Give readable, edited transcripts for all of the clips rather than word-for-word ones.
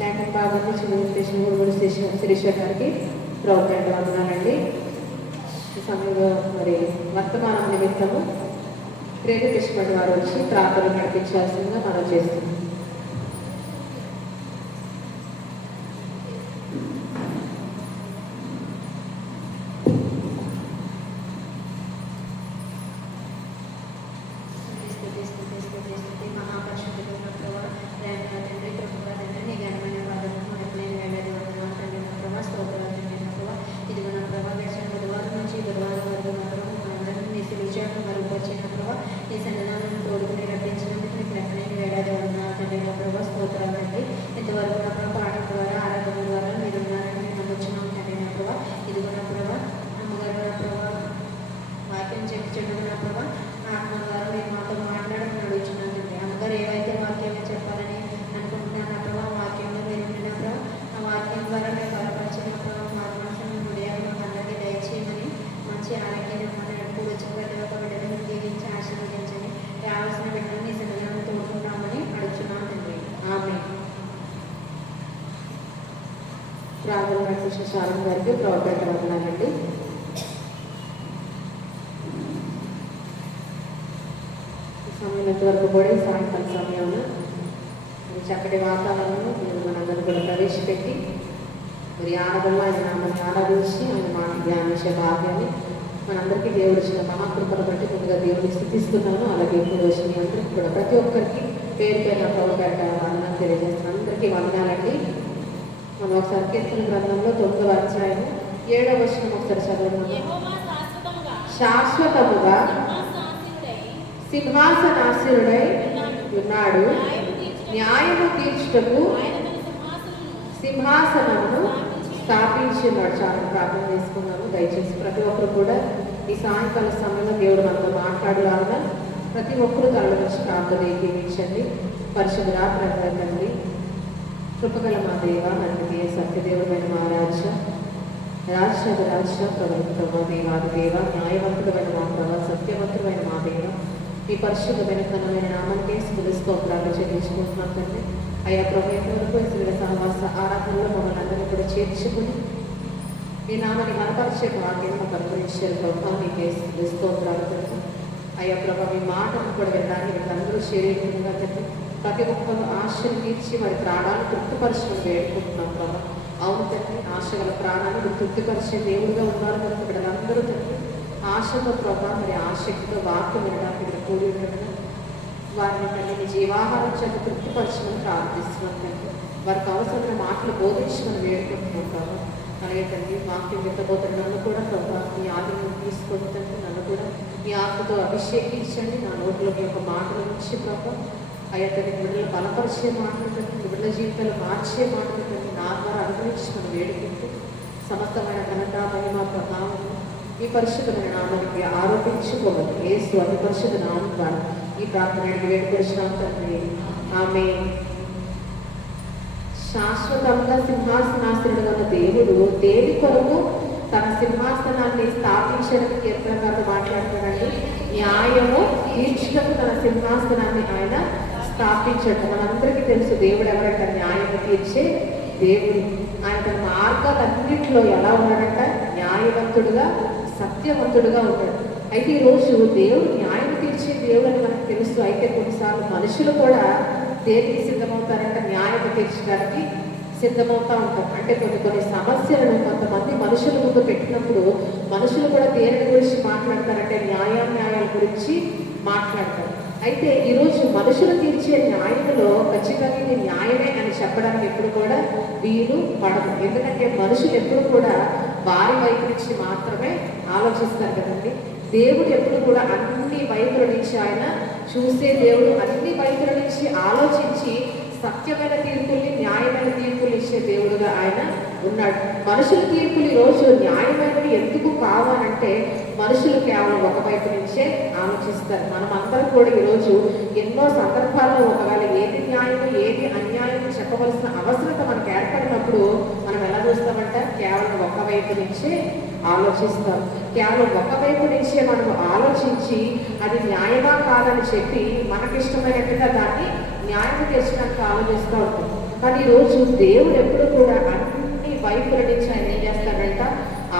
Latin భాగంలో శిరీష గారికి programme వందనాలండి. ఈ సమయంలో మరి వర్తమానం నిమిత్తము ప్రేరేపించబడి వారు వచ్చి ప్రార్థన నడిపించాల్సిందిగా మనం చేస్తున్నాం. శాలం గారికి ప్రోగ్రాం వందనాలండి. ఈ సమయంలో వరకు కూడా సాయంకాల సమయంలో చక్కటి వాతావరణం మనందరూ కూడా ప్రవేశపెట్టి మరి ఆరాధనలో ఆయన నామని ఆరాధించి ఆయన మాట ధ్యానించే భాగ్యాన్ని మనందరికీ దేవుడు ఇచ్చిన మహాకృపను బట్టి ముందుగా దేవుడిని స్థుతిస్తున్నాను. అలాగే ఇప్పుడు వచ్చిన అందరికీ కూడా ప్రతి ఒక్కరికి పేరు పేరున ప్రోగ్రాం వందనాలు తెలియజేస్తున్నాను. అందరికీ వందనాలండి. మనం ఒకసారి కీర్తన గ్రంథంలో 9వ అధ్యాయం 7వ వచనం ఒకసారి చదువుతున్నాం. శాశ్వతముగా సింహాసనాసీనుడై ఉన్నాడు, న్యాయము తీర్చుటకు సింహాసనమును స్థాపించున్నాడు. చాలా ప్రార్థన చేసుకున్నాను. దయచేసి ప్రతి ఒక్కరు కూడా ఈ సాయంకాల సమయంలో దేవుడు మనతో మాట్లాడాలన్నా ప్రతి ఒక్కరు తల నుంచి ప్రార్థన ఏకీవించండి. పరిశుద్ధ తండ్రి, కృపగల మా దేవ, నన్ను సత్యదేవుడైన మా రాజ్య ప్రభు దేవాది దేవ, న్యాయవంతుడమైన మా ప్రభావ, సత్యవంతుడమైన మా దేవ, మీ పరిశుద్ధమైన ఘనమైన నామానికి స్తుతి స్తోత్రాలు చెల్లించుకుంటున్నాం తండ్రి. అయ్యా ప్రభు ఎంతవరకు శ్రీల సహవాస ఆరాధనలో మమ్మల్ని అందరినీ కూడా చేర్చుకుని మీ నామాన్ని బలపరిచే భాగ్యం మాకు అనుగ్రహించారు ప్రభావ. మీకే స్తుతి స్తోత్రాలు తండ్రి. అయ్యా ప్రభు మీ మాటను కూడా వినడానికి మీకు అందరూ శరీరంగా తండ్రి ప్రతి ఒక్కరు ఆశలు తీర్చి వారి ప్రాణాలు తృప్తిపరచడం వేడుకుంటున్నాం ప్రభావ. అవును తండ్రి, ఆశ గల ప్రాణాలను తృప్తిపరిచే దేవుడుగా ఉన్నారు కనుక బిడ్డలందరూ తండ్రి ఆశతో ప్రభావ మరి ఆసక్తితో వాక్యం వినడానికి ఇక్కడ కూడి ఉండడం వారిని తండ్రి మీ జీవాహారం చేత తృప్తిపరచమని ప్రార్థిస్తున్నాం తండ్రి. వారికి అవసరమైన మాటలు బోధించమని వేడుకుంటున్నాం ప్రభావ. అలాగే తండ్రి వాక్యం విత్తబోతున్న నన్ను కూడా ప్రభావ మీ ఆదరణ తీసుకొని తండ్రి నన్ను కూడా మీ ఆత్మతో అభిషేకించండి. నా నోట్లో మీ యొక్క మాటల నుంచి ప్రభావ అయ్యా తండ్రి బిడ్డలు బలపరిచే మాటలు తండ్రి, బిడ్డల జీవితాలు మార్చే మాటలు తండ్రి నా ద్వారా అనుగ్రహించుకుని వేడుకుంటూ సమస్తమైన ఘనత మహిమ ప్రభావం ఈ పరిశుద్ధమైన నామానికి ఆరోపించుకోవాలి. యేసు అతి పరిశుద్ధ నామం ద్వారా ఈ ప్రార్థనకి వేడుకొచ్చినాం తండ్రి. ఆమేన్. శాశ్వతంగా సింహాసనాసనుడు ఉన్న దేవుడు దేని కొరకు తన సింహాసనాన్ని స్థాపించడానికి కీర్తనకారుడు మాట్లాడుతున్నాడు. న్యాయము తీర్చుటకు తన సింహాసనాన్ని ఆయన స్థాపించడం. మనందరికీ తెలుసు దేవుడు ఎవరంట? న్యాయము తీర్చే దేవుడు. ఆయన తన మార్గాలన్నింటిలో ఎలా ఉన్నాడంట? న్యాయవంతుడుగా, సత్యవంతుడుగా ఉన్నాడు. అయితే ఈరోజు దేవుడు న్యాయం తీర్చే దేవుడు అని మనకు తెలుసు. అయితే కొన్నిసార్లు మనుషులు కూడా దేనికి సిద్ధమవుతారంట? న్యాయం తీర్చడానికి సిద్ధమవుతూ ఉంటాం. అంటే కొన్ని సమస్యలను కొంతమంది మనుషుల ముందు పెట్టినప్పుడు మనుషులు కూడా దేని గురించి మాట్లాడతారంటే న్యాయాల గురించి మాట్లాడతారు. అయితే ఈరోజు మనుషులు తీర్చే న్యాయంలో ఖచ్చితంగా ఇది న్యాయమే అని చెప్పడానికి ఎప్పుడు కూడా వీలు పడదు. ఎందుకంటే మనుషులు ఎప్పుడు కూడా వారి వైపు నుంచి మాత్రమే ఆలోచిస్తారు కదండి. దేవుడు ఎప్పుడు కూడా అన్ని వైపుల నుంచి ఆయన చూసే దేవుడు, అన్ని వైపుల నుంచి ఆలోచించి సత్యమైన తీర్పుల్ని, న్యాయమైన తీర్పులు ఇచ్చే దేవుడుగా ఆయన ఉన్నాడు. మనుషుల తీర్పులు ఈరోజు న్యాయమైనవి ఎందుకు కావాలంటే మనుషులు కేవలం ఒకవైపు నుంచే ఆలోచిస్తారు. మనం అందరం కూడా ఈరోజు ఎన్నో సందర్భాల్లో ఒకవేళ ఏది న్యాయమో ఏది అన్యాయమో చెప్పవలసిన అవసరత మనకు ఏర్పడినప్పుడు మనం ఎలా చూస్తామంట? కేవలం ఒకవైపు నుంచే ఆలోచిస్తాం. కేవలం ఒకవైపు నుంచే మనం ఆలోచించి అది న్యాయమా కాదని చెప్పి మనకిష్టమైనట్టుగా దాన్ని న్యాయం తెచ్చడానికి ఆలోచిస్తూ ఉంటాం. కానీ ఈరోజు దేవుడు ఎప్పుడు కూడా అన్ని వైపుల నుంచి ఆయన ఏం చేస్తాడంట,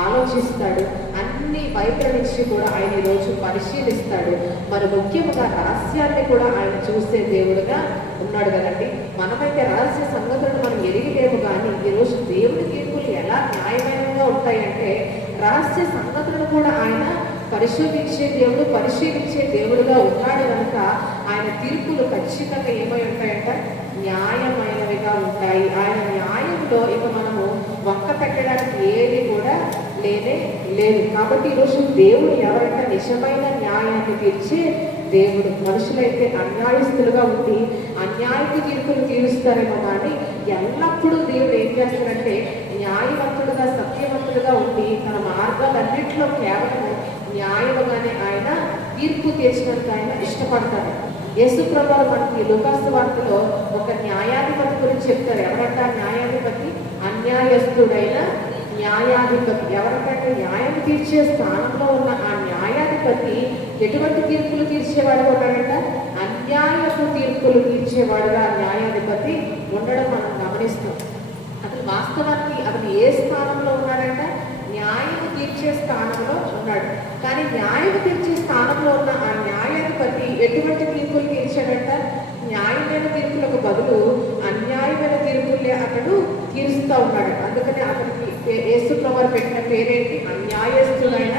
ఆలోచిస్తాడు. అన్ని వైపుల నుంచి కూడా ఆయన ఈరోజు పరిశీలిస్తాడు. మరి ముఖ్యంగా రహస్యాన్ని కూడా ఆయన చూసే దేవుడుగా ఉన్నాడు కదండి. మనమైతే రహస్య సంగతులను మనం ఎరిగిలేము, కానీ ఈరోజు దేవుడి తీర్పులు ఎలా న్యాయమైనగా ఉంటాయంటే రహస్య సంగతులను కూడా ఆయన పరిశీలించే దేవుడుగా ఉన్నాడు కనుక ఆయన తీర్పులు ఖచ్చితంగా ఏమై ఉంటాయంట, న్యాయమైనవిగా ఉంటాయి. ఆయన న్యాయంలో ఇక మనము వంక పెట్టడానికి ఏది కూడా లేనే లేదు. కాబట్టి ఈరోజు దేవుడు ఎవరైనా నిజమైన న్యాయాన్ని తీర్చే దేవుడు, మనుషులైతే అన్యాయస్తులుగా ఉండి అన్యాయపు తీర్పులు తీరుస్తారేమో, కానీ ఎల్లప్పుడూ దేవుడు ఏం చేస్తారంటే న్యాయవంతుడుగా సత్యవంతుడుగా ఉండి తన మార్గాలన్నింటిలో కేవలం న్యాయముగానే ఆయన తీర్పు తీర్చడానికి ఆయన ఇష్టపడతారు. యేసు ప్రభువు మనకి లూకాసు వార్తలో ఒక న్యాయాధిపతి గురించి చెప్తారు. ఎవరంటే ఆ న్యాయాధిపతి? అన్యాయస్తుడైన న్యాయాధిపతి. ఎవరికంటే న్యాయం తీర్చే స్థానంలో ఉన్న ఆ న్యాయాధిపతి ఎటువంటి తీర్పులు తీర్చేవాడుగా ఉన్నాడంట, అన్యాయపు తీర్పులు తీర్చేవాడుగా న్యాయాధిపతి ఉండడం మనం గమనిస్తాం. అతను వాస్తవానికి అతను ఏ స్థానంలో ఉన్నాడంట, న్యాయం తీర్చే స్థానంలో ఉన్నాడు. కానీ న్యాయం తీర్చే స్థానంలో ఉన్న ఆ న్యాయాధిపతి ఎటువంటి తీర్పులు తీర్చాడంట, న్యాయమైన తీర్పులకు బదులు అన్యాయమైన తీర్పులే అతడు తీరుస్తూ ఉన్నాడు. అందుకని అతనికి యేసు ప్రభువు పెట్టిన పేరేంటి, అన్యాయస్తుడైన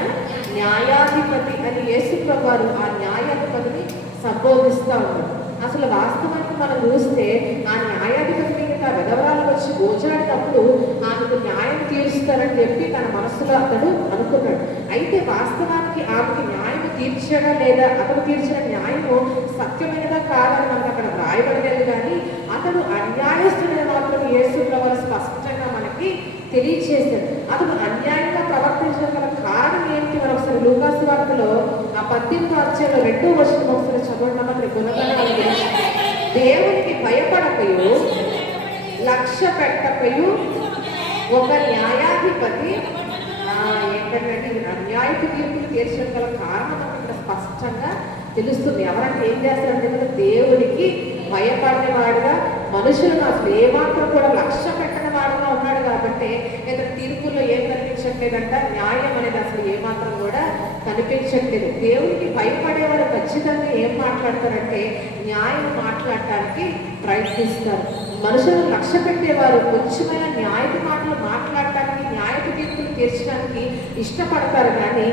న్యాయాధిపతి అని యేసు ప్రభువు ఆ న్యాయాధిపతిని సంబోధిస్తూ ఉన్నాడు. అసలు వాస్తవానికి మనం చూస్తే ఆ న్యాయాధిపతి మీద విధవరాలు వచ్చి గోజాడినప్పుడు ఆమెకు న్యాయం తీరుస్తారని చెప్పి తన మనసులో అతడు అనుకున్నాడు. అయితే వాస్తవానికి ఆమెకి న్యాయం తీర్చడా లేదా, అతను తీర్చిన న్యాయము సత్యమైనదా కాదని మనకు అక్కడ వ్రాయబడలేదు. కానీ అతడు అన్యాయస్తుడని మాత్రం యేసు ప్రభువు స్పష్టంగా మనకి తెలియచేశాడు. అతను అన్యాయంగా ప్రవర్తించడం గల కారణం ఏంటి? మనం ఒకసారి లూకాసు వార్తలో ఆ 18వ అధ్యాయంలో 2వ వచనం ఒకసారి చదవడం గుణగణాల గురించి. దేవునికి భయపడకయు లక్ష్య పెట్టకయు ఒక న్యాయాధిపతి ఏంటంటే అన్యాయపు తీర్పులు తీర్చడం గల కారణం ఇక్కడ స్పష్టంగా తెలుస్తుంది. ఎవరంటే ఏం చేస్తారంటే దేవునికి భయపడినవాడుగా, మనుషులను అసలు ఏమాత్రం కూడా లక్ష్య పెట్టని వాడుగా ఉన్నాడు. కాబట్టి ఇతర తీర్పుల్లో ఏం కనిపించట్లేదంట, న్యాయం అనేది అసలు ఏమాత్రం కూడా కనిపించట్లేదు. దేవునికి భయపడేవాడు ఖచ్చితంగా ఏం మాట్లాడతారంటే న్యాయం మాట్లాడటానికి ప్రయత్నిస్తారు. మనుషులను లక్ష్య పెట్టేవారు కొంచెమైన న్యాయపు మాటలు మాట్లాడటానికి, న్యాయపు తీర్పులు తీర్చడానికి ఇష్టపడతారు. కానీ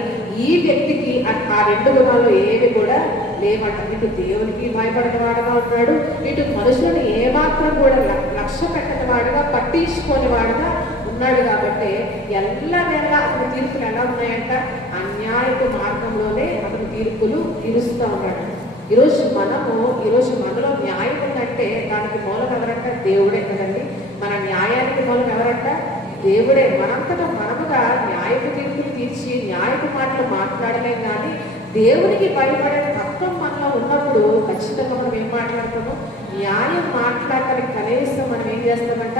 ఈ వ్యక్తికి ఆ రెండు గుణాలు ఏవి కూడా లేవంట. ఇటు దేవునికి భయపడిన వాడుగా ఉన్నాడు, ఇటు మనుషులను ఏమాత్రం కూడా లక్ష్య పెట్టని వాడుగా, పట్టించుకోని వాడుగా ఉన్నాడు. కాబట్టి ఎల్లవేళ అతని తీర్పులు ఎలా ఉన్నాయంట, అన్యాయపు మార్గంలోనే అతని తీర్పులు తీరుస్తూ ఉన్నాడు. ఈరోజు మనలో న్యాయం ఉందంటే దానికి మూలం ఎవరంట, దేవుడే కదండి. మన న్యాయానికి మూలం ఎవరంట, దేవుడే. మనంతటా మనముగా న్యాయపు తీర్పులు తీర్చి న్యాయపు మాటలు మాట్లాడలేం. కానీ దేవునికి భయపడే తత్వం మనలో ఉన్నప్పుడు ఖచ్చితంగా మనం ఏం మాట్లాడతాము, న్యాయం మాట్లాడటానికి కనీసం మనం ఏం చేస్తామంట,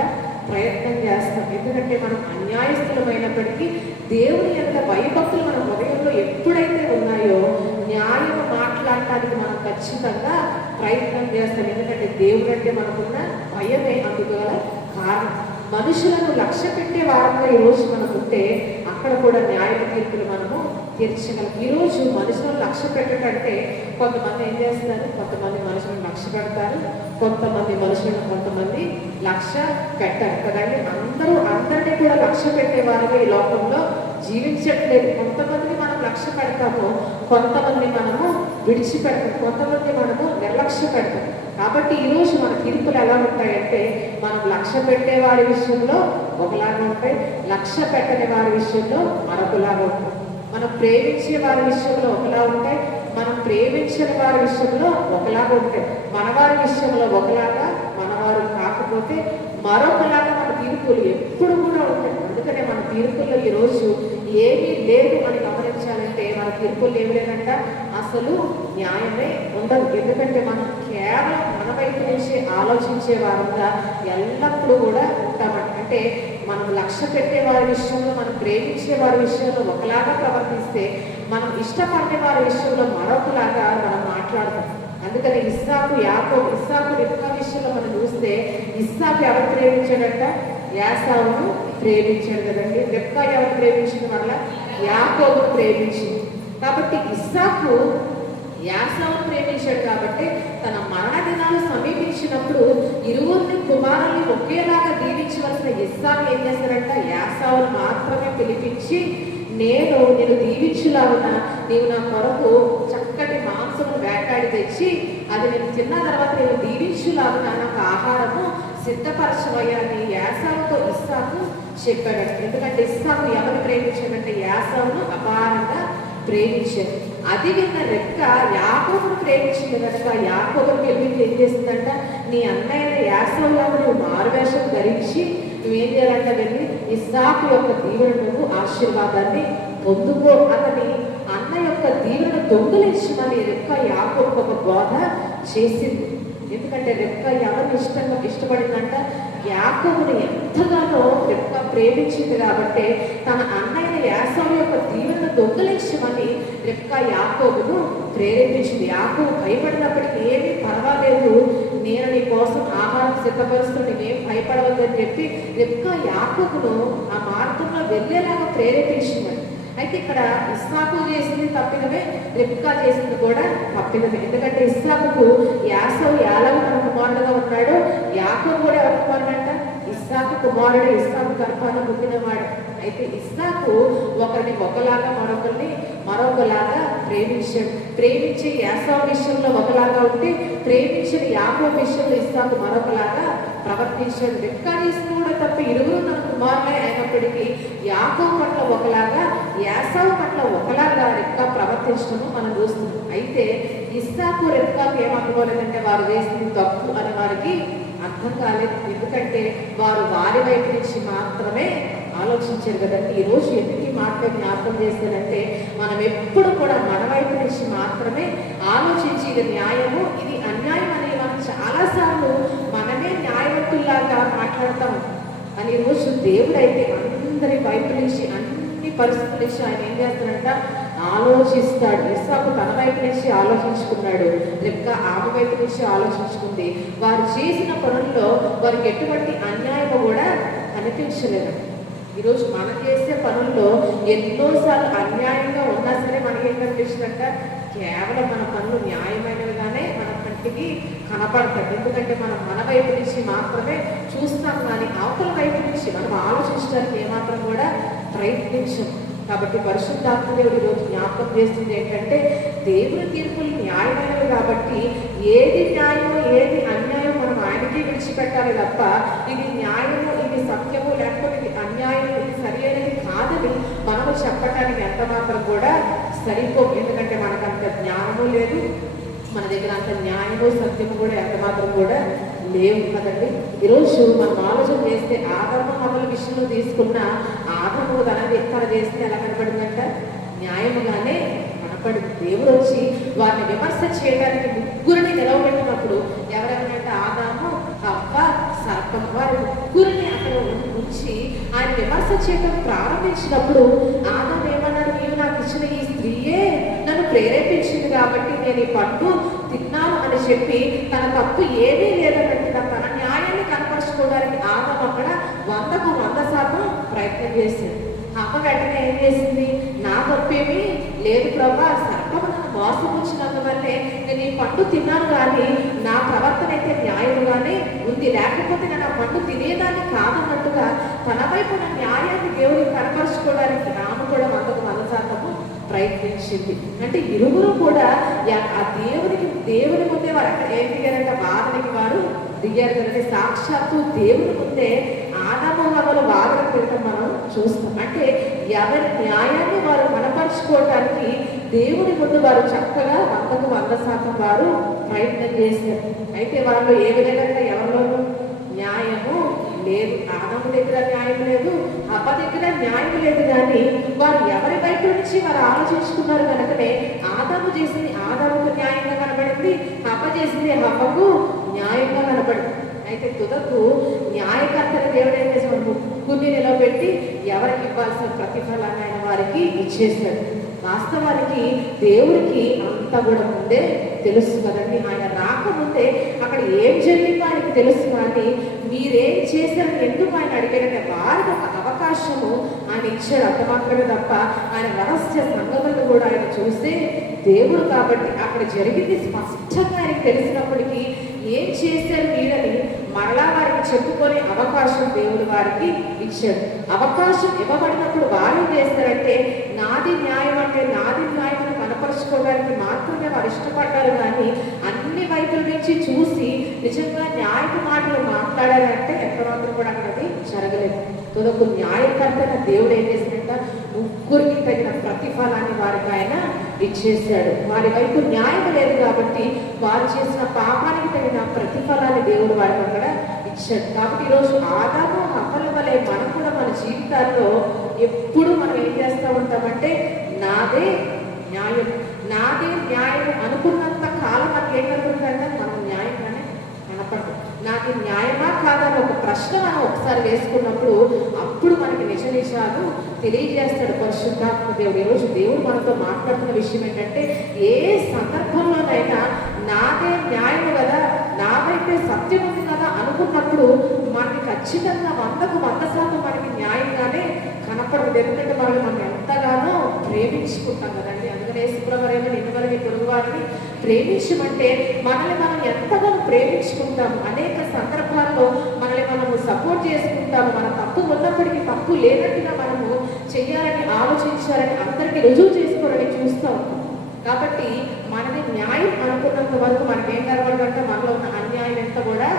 ప్రయత్నం చేస్తాం. ఎందుకంటే మనం అన్యాయస్తులమైనప్పటికీ దేవుని యొక్క భయభక్తులు మన హృదయంలో ఎప్పుడైతే ఉన్నాయో న్యాయం మాట్లాడటానికి మనం ఖచ్చితంగా ప్రయత్నం చేస్తాం. ఎందుకంటే దేవుడు అంటే మనకున్న భయమే అందుకు కారణం. మనుషులను లక్ష్య పెట్టే వారంగా ఈరోజు మనకుంటే అక్కడ కూడా న్యాయ తీర్పులు మనము తీర్చగలం. ఈరోజు మనుషులను లక్ష్య పెట్టకంటే కొంతమంది ఏం చేస్తారు, కొంతమంది మనుషులను లక్ష్య పెడతారు, కొంతమంది లక్ష్య పెట్టారు కదండి. అందరినీ కూడా లక్ష్య పెట్టేవారుగా ఈ లోకంలో జీవించట్లేదు. కొంతమందిని మనం లక్ష్య పెడతాము, కొంతమంది మనము విడిచిపెడతాం, కొంతమంది మనము నిర్లక్ష్య పెడతాం. కాబట్టి ఈరోజు మన తీర్పులు ఎలా ఉంటాయంటే మనం లక్ష్య పెట్టే వారి విషయంలో ఒకలాగా ఉంటాయి, లక్ష్య పెట్టని వారి విషయంలో మరొకలాగా ఉంటాయి. మనం ప్రేమించే వారి విషయంలో ఒకలా ఉంటాయి, మనం ప్రేమించని వారి విషయంలో ఒకలాగా ఉంటాయి. మనవారి విషయంలో ఒకలాగా, మనవారు కాకపోతే మరొకలాగా మన తీర్పులు ఎప్పుడు కూడా ఉంటాయి. అందుకనే మన తీర్పుల్లో ఈరోజు ఏమీ లేదు అని గమనించాలంటే మన తీర్పులు ఏమి లేదంట, అసలు న్యాయమే ఉండదు. ఎందుకంటే మనం కేవలం మన వైపు నుంచి ఆలోచించే వారంగా ఎల్లప్పుడూ కూడా ఉంటామంట. అంటే మనం లక్ష్య పెట్టే వారి విషయంలో, మనం ప్రేమించే వారి విషయంలో ఒకలాగా ప్రవర్తిస్తే, మనం ఇష్టపడే వారి విషయంలో మరొకలాగా మనం మాట్లాడతాం. అందుకని ఇస్సాకు రెబ్కా విషయంలో మనం చూస్తే ఇస్సాకు ఎవరు ప్రేమించాడట? యాసావును ప్రేమించాడు కదండి. రెబ్కా ఎవరు ప్రేమించిన వల్ల? యాకోబును ప్రేమించింది. కాబట్టి ఇస్సాకు యాసావును ప్రేమించాడు కాబట్టి తన మరణ దినాలు సమీపించినప్పుడు ఇరువురిని కుమారుల్ని ఒకేలాగా దీవించవలసిన ఇస్సాకు ఏం చేశారంట? యాసావును మాత్రమే పిలిపించి నేను దీవించులాగున నీవు నా కొరకు చక్కటి మాంసము వేటాడి తెచ్చి అది నేను తిన్న తర్వాత నేను దీవించులాగున నాకు ఆహారము సిద్ధపరచవయ్యా అని యాసావుతో ఇస్సాకు చెప్పాడు. ఎందుకంటే ఇస్సాకు ఎవరు ప్రేమించాడంటే యాసావును అపారంగా ప్రేమించాడు. అది విన్న రెక్క యాకోబును ప్రేమించింది కనుక యాకోబును పిలిపించి ఏం చేసిందంట? నీ అన్నయ్య యాసావులాగా నువ్వు మారువేషం ధరించి నువ్వేం చేయాలంట? వెళ్ళి ఇస్సాకు యొక్క దీవెనకు ఆశీర్వాదాన్ని పొందుకో. అతని అన్న యొక్క దీవెన దొంగిలించమని రెక్క యాకోబుకు ఒక బోధ చేసింది. ఎందుకంటే రెక్క ఎవరిని ఇష్టపడిందంట? యాకోబుని ఎంతగానో రెక్క ప్రేమించింది కాబట్టి తన అన్నయ్య యాసావు యొక్క దీవెనను దొంగిలించమని రెక్క యాకోబును ప్రేరేపించింది. యాకోబు భయపడినప్పటికీ ఏమీ పర్వాలేదు, నేను నీ కోసం ఆహారం సిద్ధపరుస్తూ నీవేం భయపడవద్దని చెప్పి రెక్క యాకోబును ఆ మార్గంలో వెళ్ళేలాగా ప్రేరేపించింది. అయితే ఇక్కడ ఇస్సాకు చేసింది తప్పిదమే, రెబ్కా చేసింది కూడా తప్పిదమే. ఎందుకంటే ఇస్సాకు యాసవు యాలవు తన కుమారుడుగా ఉన్నాడు, యాకోబు కూడా ఎవరి కుమారుడంట? ఇస్సాకు కుమారుడు, ఇస్సాకు గర్భాన పుట్టినవాడు. అయితే ఇస్సాకు ఒకరిని ఒకలాగా మరొకలాగా ప్రేమించి యాసావు విషయంలో ఒకలాగా ఉంటే ప్రేమించిన యాకోబు విషయంలో ఇస్సాకు మరొకలాగా ప్రవర్తించాడు. రెబ్కా చేసిన కూడా తప్ప ఇరువురు తన కుమారులే అయినప్పటికీ యాకోబు పట్ల ఒకలాగా యాసావు పట్ల ఒకలాగా రెబ్కా ప్రవర్తించడం మనం చూస్తున్నాం. అయితే ఇస్సాకు రెబ్కాకు ఏమనుకోలేదంటే వారు చేసింది తప్పు అని వారికి అర్థం కాలేదు. ఎందుకంటే వారు వారి వైపు నుంచి మాత్రమే ఆలోచించారు కదండి. ఈరోజు ఎందుకు ఈ మాట జ్ఞాపకం చేస్తారంటే మనం ఎప్పుడు కూడా మన వైపు నుంచి మాత్రమే ఆలోచించి ఇది న్యాయము ఇది అన్యాయం అని మనం చాలాసార్లు మనమే న్యాయవంతుల్లాగా మాట్లాడతాం. అని ఈరోజు దేవుడైతే అందరి వైపు నుంచి అన్ని పరిస్థితుల నుంచి ఆయన ఏం చేస్తాడంట? ఆలోచిస్తాడు. ఇస్సాకు తన వైపు నుంచి ఆలోచించుకున్నాడు, రెబ్కా ఆమె వైపు నుంచి ఆలోచించుకుంది. వారు చేసిన పనుల్లో వారికి ఎటువంటి అన్యాయము కూడా కనిపించలేదు. ఈరోజు మనం చేసే పనుల్లో ఎన్నోసార్లు అన్యాయంగా ఉన్నా సరే మనకేం కనిపిస్తుందంట? కేవలం మన పనులు న్యాయమైనవిగానే మన కంటికి కనపడతాయి. ఎందుకంటే మనం మన వైపు నుంచి మాత్రమే చూస్తాం, కానీ అవతల వైపు నుంచి మనం ఆలోచించడానికి ఏమాత్రం కూడా ప్రయత్నించం. కాబట్టి పరిశుద్ధాత్మ దేవుడు ఈరోజు జ్ఞాపకం చేస్తుంది ఏంటంటే దేవుని తీర్పులు న్యాయమైనవి కాబట్టి ఏది న్యాయమో ఏది అన్యాయం మనం ఆయనకి విడిచిపెట్టాలి తప్ప ఇది న్యాయము ఇది సత్యము లేకపోతే ఇది అన్యాయం ఇది సరి అయినది కాదని మనము చెప్పటానికి ఎంత మాత్రం కూడా సరిపోదు. ఎందుకంటే మనకంత జ్ఞానము లేదు, మన దగ్గర అంత న్యాయము సత్యము కూడా ఎంత మాత్రం కూడా లేవు కదండి. ఈరోజు మనం ఆలోచన చేస్తే ఆదము హవ్వల విషయంలో తీసుకున్న ఆదము తన చేస్తే ఎలా కనపడిందంట? న్యాయముగానే కనపడింది. దేవుడు వచ్చి వారిని విమర్శ చేయడానికి ముగ్గురిని నిలవబెట్టినప్పుడు ఎవరెవరంటే ఆదాము హవ్వ సర్పం వారి ముగ్గురిని అక్కడ ఉంచి ఆయన విమర్శ చేయడం ప్రారంభించినప్పుడు ఆదాము ఏమన్నాడు? నీవు నాకు ఇచ్చిన ఈ స్త్రీయే నన్ను ప్రేరేపించింది కాబట్టి నేను ఈ పండు తిన్నాను అని చెప్పి తన తప్పు ఏమీ లేదన్నట్టు తన న్యాయాన్ని కనపరుచుకోవడానికి ఆదాము అక్కడ 100% ప్రయత్నం చేసింది. అమ్మ వెంటనే ఏం చేసింది? నా తప్పేమీ లేదు ప్రభా, సర్పము నన్ను మోసపుచ్చినందువల్లే నేను ఈ పండు తిన్నాను, కానీ నా ప్రవర్తన అయితే న్యాయముగానే ఉంది, లేకపోతే నేను ఆ పండు తినేదాన్ని కాదన్నట్టుగా తన వైపున న్యాయాన్ని దేవుడికి కనపరుచుకోవడానికి ఆమె కూడా 100% ప్రయత్నించింది. అంటే ఇరువురు కూడా ఆ దేవుని ముందే వారు అక్కడ ఏం దిగారంటే వాదనకి వారు దిగారు కదంటే సాక్షాత్తు దేవుని ముందే ఆదాము హవ్వల వాదన పెట్టడం మనం చూస్తాం. అంటే ఎవరి న్యాయాన్ని వారు కనపరుచుకోవడానికి దేవుని ముందు వారు చక్కగా 100% వారు ప్రయత్నం చేశారు. అయితే వాళ్ళు ఏ విధంగా ఎవరిలోనూ న్యాయము లేదు, ఆదాము దగ్గర న్యాయం లేదు, హవ్వ దగ్గర న్యాయం లేదు, కానీ వారు ఎవరి వైపు నుంచి వారు ఆలోచించుకున్నారు కనుకనే ఆదాము చేసింది ఆదాముకు న్యాయంగా కనబడింది, హవ్వ చేసింది హవ్వకు న్యాయంగా కనబడింది. అయితే తుదకు న్యాయకర్తల దేవుడు ఏం చేసి ముగ్గురిని నిలబెట్టి ఎవరికి ఇవ్వాల్సిన ప్రతిఫలాన్ని ఆయన వారికి ఇచ్చేశాడు. వాస్తవానికి దేవుడికి అంతా కూడా ముందే తెలుసు కదండి. ఆయన రాకముందే అక్కడ ఏం జరిగిందో ఆయనకి తెలుసు. కానీ మీరేం చేశారని ఎందుకు ఆయన అడిగారంటే వారికి ఒక అవకాశము ఆయన ఇచ్చాడు అంత మాత్రమే తప్ప ఆయన రహస్య సంగతులను కూడా ఆయన చూసే దేవుడు కాబట్టి అక్కడ జరిగింది స్పష్టంగా ఆయనకు తెలిసినప్పటికీ ఏం చేశారు మీరని మరలా వారికి చెప్పుకునే అవకాశం దేవుడు వారికి ఇచ్చాడు. అవకాశం ఇవ్వబడినప్పుడు వారు ఏం చేస్తారంటే నాది న్యాయం అంటే నాది న్యాయం కనపరుచుకోవడానికి మాత్రమే వారు ఇష్టపడ్డారు. కానీ అన్ని వైపుల నుంచి చూసి నిజంగా న్యాయపు మాటలు మాట్లాడారంటే ఎక్కడో కూడా అక్కడది జరగలేదు. తొదకు న్యాయకర్తన దేవుడు ఏం చేసినట్ట ముగ్గురికి తగిన ప్రతిఫలాన్ని వారికి ఆయన ఇచ్చేసాడు. వారి వైపు న్యాయం లేదు కాబట్టి వారు చేసిన పాపానికి తగిన ప్రతిఫలాన్ని దేవుడు వారికి అక్కడ ఇచ్చాడు. కాబట్టి ఈరోజు ఆదాము హవ్వల వలె మనం కూడా మన జీవితాల్లో ఎప్పుడు మనం ఏం చేస్తూ ఉంటామంటే నాదే న్యాయం నాదే న్యాయం అనుకున్నంత కాలం మనకి ఏం కలుగుతుందంటే మనం న్యాయంగానే కనపడదు. నాకు న్యాయమా కాదని ఒక ప్రశ్న మనం ఒకసారి వేసుకున్నప్పుడు అప్పుడు మనకి నిజ నిజాలు తెలియజేస్తాడు పరిశుద్ధాత్మ దేవుడు. ఈరోజు దేవుడు మనతో మాట్లాడుతున్న విషయం ఏంటంటే ఏ సందర్భంలోనైనా నాదే న్యాయం కదా నా వైపే సత్యం ఉంది కదా అనుకున్నప్పుడు మనకి ఖచ్చితంగా 100% మనకి న్యాయంగానే కనపడదు. ఎందుకంటే మనం ఎంతగానో ప్రేమించుకుంటాం కదండి. అందుకనే శుక్రవారం నిన్న వరకు పొరుగు వారిని ప్రేమించమంటే మనల్ని మనం ఎంతగానో ప్రేమించుకుంటాము. అనేక సందర్భాల్లో మనల్ని మనము సపోర్ట్ చేసుకుంటాము. మన తప్పు ఉన్నప్పటికీ తప్పు లేనట్టుగా మనము చెయ్యాలని ఆలోచించాలని అందరికీ రుజువు చేసుకోవాలని చూస్తూ ఉంటాం. కాబట్టి మనది న్యాయం అనుకున్నంత వరకు మనకేం కనబడదంటే మనలో ఉన్న అన్యాయం ఎంత కూడా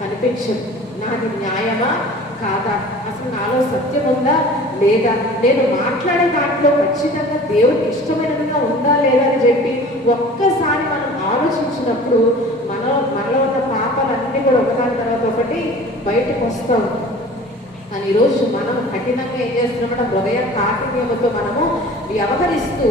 కనిపించదు. నాది న్యాయమా కాదా, అసలు నాలో సత్యం ఉందా లేదా, నేను మాట్లాడే దాంట్లో ఖచ్చితంగా దేవుడికి ఇష్టమైనదిగా ఉందా లేదా అని చెప్పి ఒక్కసారి మనం ఆలోచించినప్పుడు మనలో ఉన్న పాపాలన్నీ కూడా ఒకదాని తర్వాత ఒకటి బయటకు వస్తాం. కానీ ఈరోజు మనం కఠినంగా ఏం చేస్తున్నామంటే హృదయ కాఠిన్యముతో మనము వ్యవహరిస్తూ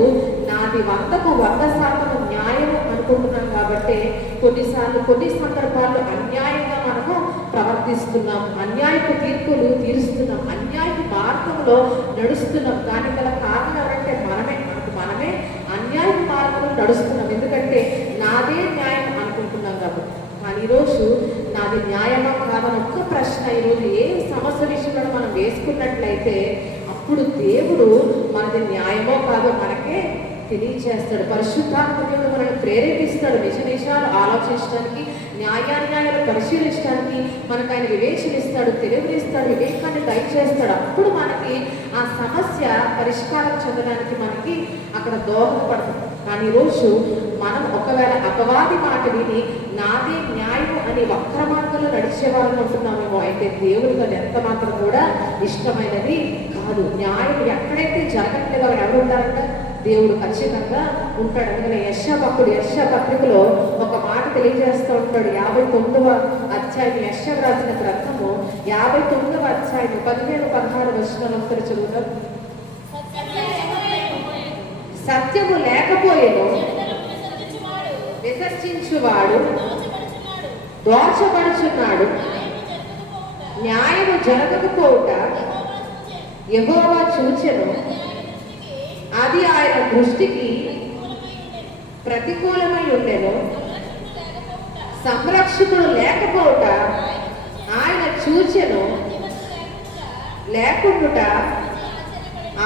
నాది 100% న్యాయం అనుకుంటున్నాం. కాబట్టి కొన్ని సందర్భాల్లో అన్యాయంగా మనము ప్రవర్తిస్తున్నాం, అన్యాయపు తీర్పులు తీరుస్తున్నాం, అన్యాయపు మార్గంలో నడుస్తున్నాం. దానికి గల కారణం ఎవరంటే మనమే అన్యాయపు మార్గంలో నడుస్తున్నాం. ఎందుకంటే నాదే న్యాయం అనుకుంటున్నాం కాబట్టి. కానీ ఈరోజు నాది న్యాయమా కాదని ఒక్క ప్రశ్న ఈరోజు ఏ సమస్య విషయంలో మనం వేసుకున్నట్లయితే అప్పుడు దేవుడు మనది న్యాయమో కాదో మనకే తెలియచేస్తాడు. పరిశుద్ధాత్మ దేవుడు మనల్ని ప్రేరేపిస్తాడు నిజ నిజాలు ఆలోచించడానికి, న్యాయాన్యాయాలు పరిశీలించడానికి మనకు ఆయన వివేచనిస్తాడు, తెలివినిస్తాడు, వివేకాన్ని దయచేస్తాడు. అప్పుడు మనకి ఆ సమస్య పరిష్కారం చెందడానికి మనకి అక్కడ దోహదపడుతుంది. కానీ ఈరోజు మనం ఒకవేళ అపవాది మాట విని నాదే న్యాయం అని వక్ర మార్గంలో నడిచే వాళ్ళని ఉంటున్నామేమో, అయితే దేవుడికి అది ఎంత మాత్రం కూడా ఇష్టమైనది కాదు. న్యాయం ఎక్కడైతే జరగట్లేదో అక్కడ ఎవరు ఉంటారంట దేవుడు ఖచ్చితంగా ఉంటాడు. అందుకని యెషయా పత్రికలో ఒక మాట తెలియజేస్తూ ఉంటాడు. 59వ అధ్యాయం యెషయా రాసిన గ్రంథము 59వ అధ్యాయం 15-16 వచనాలు ఒకసారి చదువుతారు. సత్యము లేకపోయేను, విసర్జించువాడు దోచబడుచున్నాడు, న్యాయము జరగకపోవుట యెహోవా చూచెను, అది ఆయన దృష్టికి ప్రతికూలమై ఉండెను, సంరక్షకుడు లేకపోవుట ఆయన చూచెను, లేకుండుట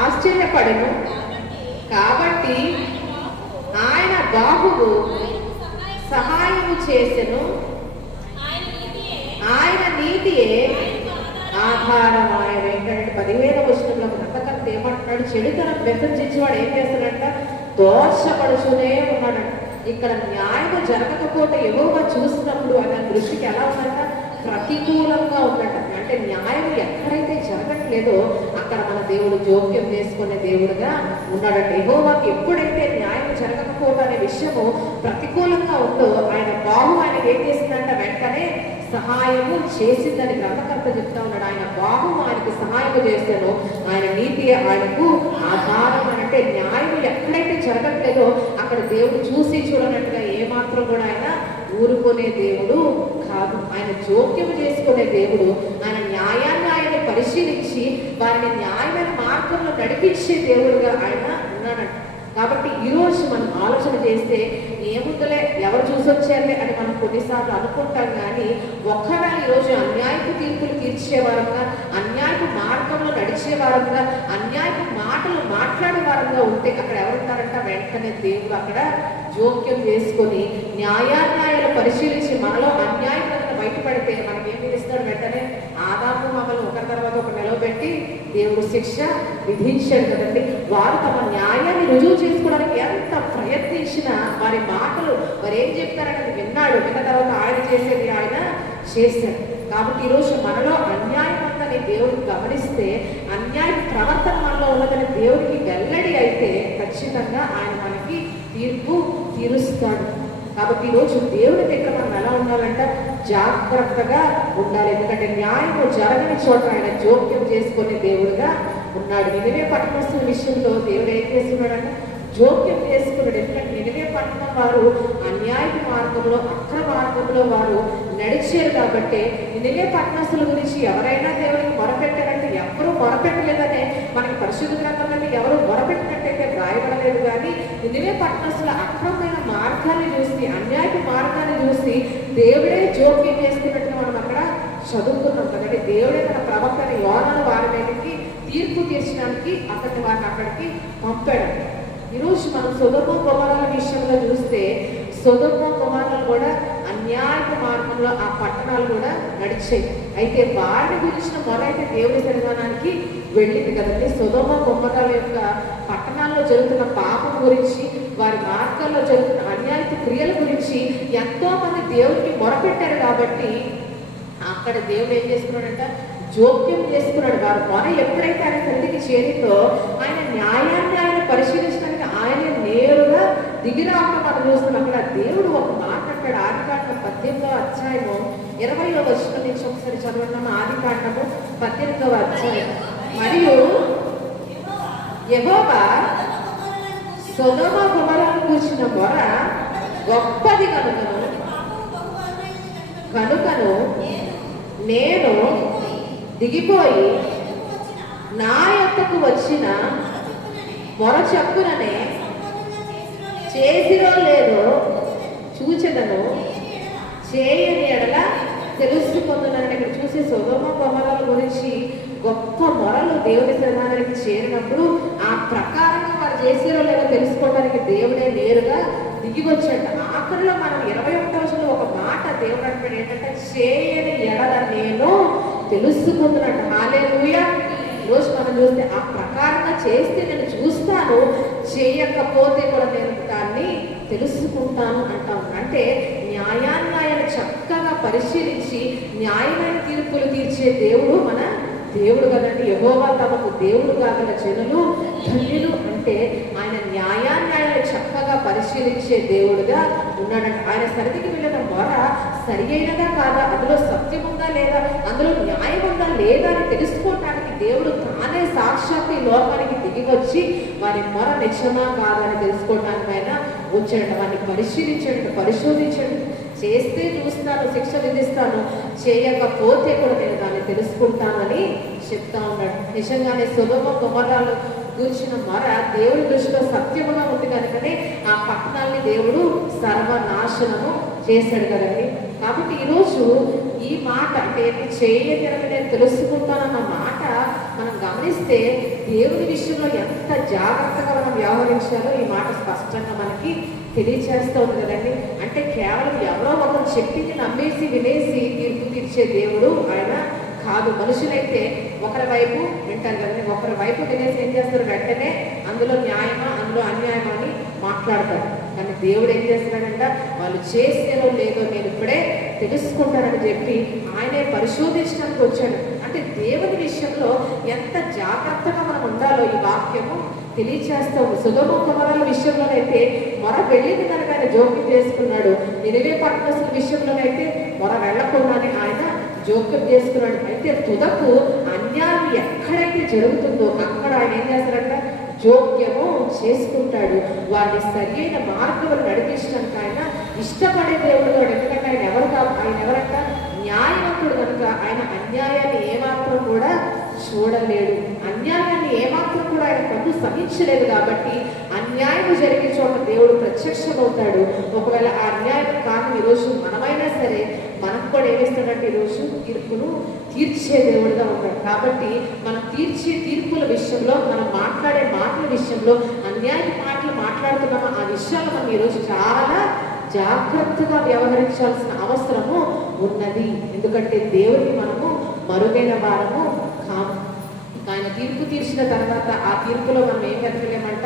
ఆశ్చర్యపడెను. కాబట్టి ఆయన బాహువు సహాయము చేసెను, ఆయన నీతియే ఆధారం. ఆయన ఏంటంటే 15వ వచనంలో గ్రంథకర్త ఏమంటున్నాడు, చెడుతనం విసర్జించేవాడు ఏం చేస్తాడంట, దోషపడుచునే ఉన్నాడంట. ఇక్కడ న్యాయం జరగకపోతే యెహోవా చూసినప్పుడు ఆయన దృష్టికి ఎలా ఉందంట, ప్రతికూలంగా ఉన్నట్ట. అంటే న్యాయం ఎక్కడైతే జరగట్లేదో అక్కడ మన దేవుడు జోక్యం చేసుకునే దేవుడుగా ఉన్నాడంట. యెహోవాకి ఎప్పుడైతే న్యాయం జరగకపోవడం అనే విషయము ప్రతికూలంగా ఉందో ఆయన బాహు ఆయన ఏం చేసిందంట, వెంటనే సహాయము చేసిందని గ్రంథకర్త చెప్తా ఉన్నాడు. ఆయన బాహు ఆయనకు సహాయము చేశాను, ఆయన నీతి ఆయనకు ఆధారం. అంటే న్యాయం ఎక్కడైతే జరగట్లేదో అక్కడ దేవుడు చూసి చూడనట్టుగా ఏమాత్రం కూడా ఆయన ఊరుకునే దేవుడు కాదు. ఆయన జోక్యం చేసుకునే దేవుడు. ఆయన న్యాయాన్ని ఆయన పరిశీలించి వారిని న్యాయమైన మార్గంలో నడిపించే దేవుడుగా ఆయన ఉన్నాడంట. కాబట్టి ఈరోజు మనం ఆలోచన చేస్తే ఏముందలే, ఎవరు చూసొచ్చారులే అని మనం కొన్నిసార్లు అనుకుంటాం. కానీ ఒక్కవేళ ఈరోజు అన్యాయపు తీర్పులు తీర్చేవారంగా, అన్యాయపు మార్గంలో నడిచేవారంగా, అన్యాయపు మాటలు మాట్లాడే వారంగా ఉంటే అక్కడ ఎవరుంటారంట? వెంటనే దేవుడు అక్కడ జోక్యం చేసుకొని న్యాయాన్యాయాలు పరిశీలించి మనలో అన్యాయం బయటపడితే మనకేం ఇస్తాడు? వెంటనే ఆదాము మమ్మల్ని ఒకరి తర్వాత ఒక నిలవబెట్టి దేవుడు శిక్ష విధించాడు కదండి. వారు తమ న్యాయాన్ని రుజువు చేసుకోవడానికి ఎంత ప్రయత్నించినా వారి మాటలు వారు ఏం చెప్తారనేది విన్నాడు. విన్న తర్వాత ఆయన చేసేది ఆయన చేశాడు. కాబట్టి ఈరోజు మనలో అన్యాయం ఉందని దేవుడు గమనిస్తే, అన్యాయ ప్రవర్తన మనలో ఉన్నదని దేవుడికి వెల్లడి అయితే ఖచ్చితంగా ఆయన మనకి తీర్పు తీరుస్తాడు. కాబట్టి ఈరోజు దేవుడి దగ్గర మనం ఎలా ఉండాలంట? జాగ్రత్తగా ఉండాలి. ఎందుకంటే న్యాయము జరగని చోట ఆయన జోక్యం చేసుకునే దేవుడుగా ఉన్నాడు. నినివే పట్టణస్తుల విషయంలో దేవుడు ఏం చేస్తున్నాడంటే జోక్యం చేసుకున్నాడు. ఎందుకంటే నినివే పట్టణం వారు అన్యాయ మార్గంలో, అక్రమ మార్గంలో వారు నడిచారు. కాబట్టి నినివే పట్టణస్తుల గురించి ఎవరైనా దేవుడికి మొరపెట్టారంటే ఎవరు మొరపెట్టలేదనే మనకి పరిశుద్ధ గ్రంథంలో ఎవరు మొరపెట్టినట్టయితే రాయబడలేదు. కానీ నినివే పట్టణస్తుల అక్రమమైన మార్గాన్ని చూసి, అన్యాయ మార్గాన్ని చూసి దేవుడే జోక్యం చేసుకున్నట్టుగా మనం అక్కడ చదువుకున్నాం కదండి. దేవుడే తన ప్రవక్తని యోనాను వారి మీదకి తీర్పు తీర్చడానికి అతన్ని వారిని అక్కడికి పంపాడు. ఈరోజు మనం సొదొమ గొమొర్రా విషయంలో చూస్తే, సొదొమ గొమొర్రాలు కూడా అన్యాయ మార్గంలో ఆ పట్టణాలు కూడా నడిచాయి. అయితే వారిని గురించిన మొర అయితే దేవుడి సన్నిధానానికి వెళ్ళింది కదండి. సొదొమ గొమొర్రాల యొక్క పట్టణాల్లో జరుగుతున్న పాపం గురించి, వారి మార్గాల్లో జరుగుతున్న అన్యాయ క్రియల గురించి ఎంతో మంది దేవుడికి మొరపెట్టారు. కాబట్టి అక్కడ దేవుడు ఏం చేసుకున్నాడంట? జోక్యం చేసుకున్నాడు. వారు మొర ఎప్పుడైతే ఆయన సన్నిధికి చేరిందో ఆయన న్యాయాన్ని ఆయన పరిశీలించడానికి ఆయన నేరుగా దిగిరావడం మనం చూస్తున్నాం. అక్కడ దేవుడు ఒక మాట అంటాడు. ఆదికాండం 18వ అధ్యాయము 20వ వచనం నుంచి ఒకసారి చదవడం. ఆదికాండము 18వ అధ్యాయం. మరియు యెహోవా సొదొమ గొమొర్రాను కూర్చిన మొర గొప్పది కనుకను నేను దిగిపోయి నా యొక్కకు వచ్చిన మొర చెప్పుననే చేసిరో లేదో చూచెదను, చేయని ఎడల తెలుసుకుంటున్నాను. ఇక్కడ చూసి సొదొమ గొమొర్రాల గురించి గొప్ప మొరలు దేవుని సన్నిధానానికి చేరినప్పుడు ఆ ప్రకారంగా వారు చేసిరో లేదో తెలుసుకోవడానికి దేవుడే నేరుగా దిగి వచ్చాడు. ఆఖరిలో మనం 21వ వచనంలో ఒక మాట దేవుడు అంటాడు ఏంటంటే, చేయని ఎడల నేను తెలుసుకుంటున్నట్టు. హల్లెలూయా. ఈరోజు మనం చూస్తే ఆ ప్రకారంగా చేస్తే నేను చూస్తాను, చేయకపోతే కూడా నేను దాన్ని తెలుసుకుంటాను అంటాం. అంటే న్యాయాన్యాయాన్ని చక్కగా పరిశీలించి న్యాయమైన తీర్పులు తీర్చే దేవుడు మన దేవుడు కదండి. యెహోవా తమకు దేవుడు కాగల జనులు ధన్యులు. అంటే ఆయన న్యాయాన్యాయాన్ని చక్కగా పరిశీలించే దేవుడుగా ఉన్నాడంట. ఆయన సన్నిధికి వెళ్ళిన మొర సరి అయినదా కాదా, అందులో సత్యం ఉందా లేదా, అందులో న్యాయం ఉందా లేదా అని తెలుసుకోవటానికి దేవుడు తానే సాక్షాత్ ఈ లోకానికి దిగి వచ్చి వారి మొర నిజమా కాదా అని తెలుసుకోవడానికి ఆయన వచ్చాడు. వారిని పరిశీలించండి, పరిశోధించండి. చేస్తే చూస్తాను, శిక్ష విధిస్తాను, చేయకపోతే కూడా నేను దాన్ని తెలుసుకుంటానని చెప్తా ఉన్నాడు. నిజంగానే సొదొమ గొమొర్రాలు గురించిన మొర దేవుడి దృష్టిలో సత్యముగా ఉంది కనుకనే ఆ పట్టణాన్ని దేవుడు సర్వనాశనము చేశాడు కదండి. కాబట్టి ఈరోజు ఈ మాట అంటే చేయని నేను తెలుసుకుంటానన్న మాట మనం గమనిస్తే దేవుని విషయంలో ఎంత జాగ్రత్తగా మనం వ్యవహరించాలో ఈ మాట స్పష్టంగా మనకి తెలియచేస్తూ ఉంది కదండి. అంటే కేవలం ఎవరో ఒకరు చెప్పింది నమ్మేసి వినేసి తీర్పు తీర్చే దేవుడు ఆయన కాదు. మనుషులైతే ఒకరి వైపు వింటారు కదండి, ఒకరి వైపు వినేసి ఏం చేస్తారు? వెంటనే అందులో న్యాయమా అందులో అన్యాయమా అని మాట్లాడతారు. కానీ దేవుడు ఏం చేస్తున్నాడంట? వాళ్ళు చేసేదో లేదో నేను ఇప్పుడే తెలుసుకుంటానని చెప్పి ఆయనే పరిశోధించడానికి వచ్చాడు. అంటే దేవుని విషయంలో ఎంత జాగ్రత్తగా మనం ఉండాలో ఈ వాక్యము తెలియచేస్తాము. సొదొమ గొమొర్రాల విషయంలోనైతే మొర వెళ్ళింది కనుక ఆయన జోక్యం చేసుకున్నాడు. నినివే పట్టణస్తుల విషయంలోనైతే మొర వెళ్లకుండానే ఆయన జోక్యం చేసుకున్నాడు. అయితే తుదకు అన్యాయం ఎక్కడైతే జరుగుతుందో అక్కడ ఆయన ఏం చేస్తారంట? జోక్యము చేసుకుంటాడు. వారిని సరైన మార్గంలో నడిపించడానికి ఆయన ఇష్టపడే దేవుడు. ఎందుకంటే ఆయన ఎవరంట? న్యాయవంతుడు కనుక ఆయన అన్యాయాన్ని ఏమాత్రం కూడా చూడలేడు. అన్యాయాన్ని ఏమాత్రం కూడా ఆయన కన్ను సహించలేదు కాబట్టి అన్యాయం జరిగే చోట దేవుడు ప్రత్యక్షమవుతాడు. ఒకవేళ ఆ అన్యాయం కారణం ఈరోజు మనమైనా సరే మనకు కూడా ఏమిస్తాడంటే ఈరోజు తీర్పును తీర్చే దేవుడుగా ఉంటాడు. కాబట్టి మనం తీర్చే తీర్పుల విషయంలో, మనం మాట్లాడే మాటల విషయంలో అన్యాయ మాటలు మాట్లాడుతున్నామో ఆ విషయాలు మనం ఈరోజు చాలా జాగ్రత్తగా వ్యవహరించాల్సిన అవసరము ఉన్నది. ఎందుకంటే దేవుడికి మనము మరుగైన వారము కాము. ఆయన తీర్పు తీర్చిన తర్వాత ఆ తీర్పులో మనం ఏం వెతకలేమంట,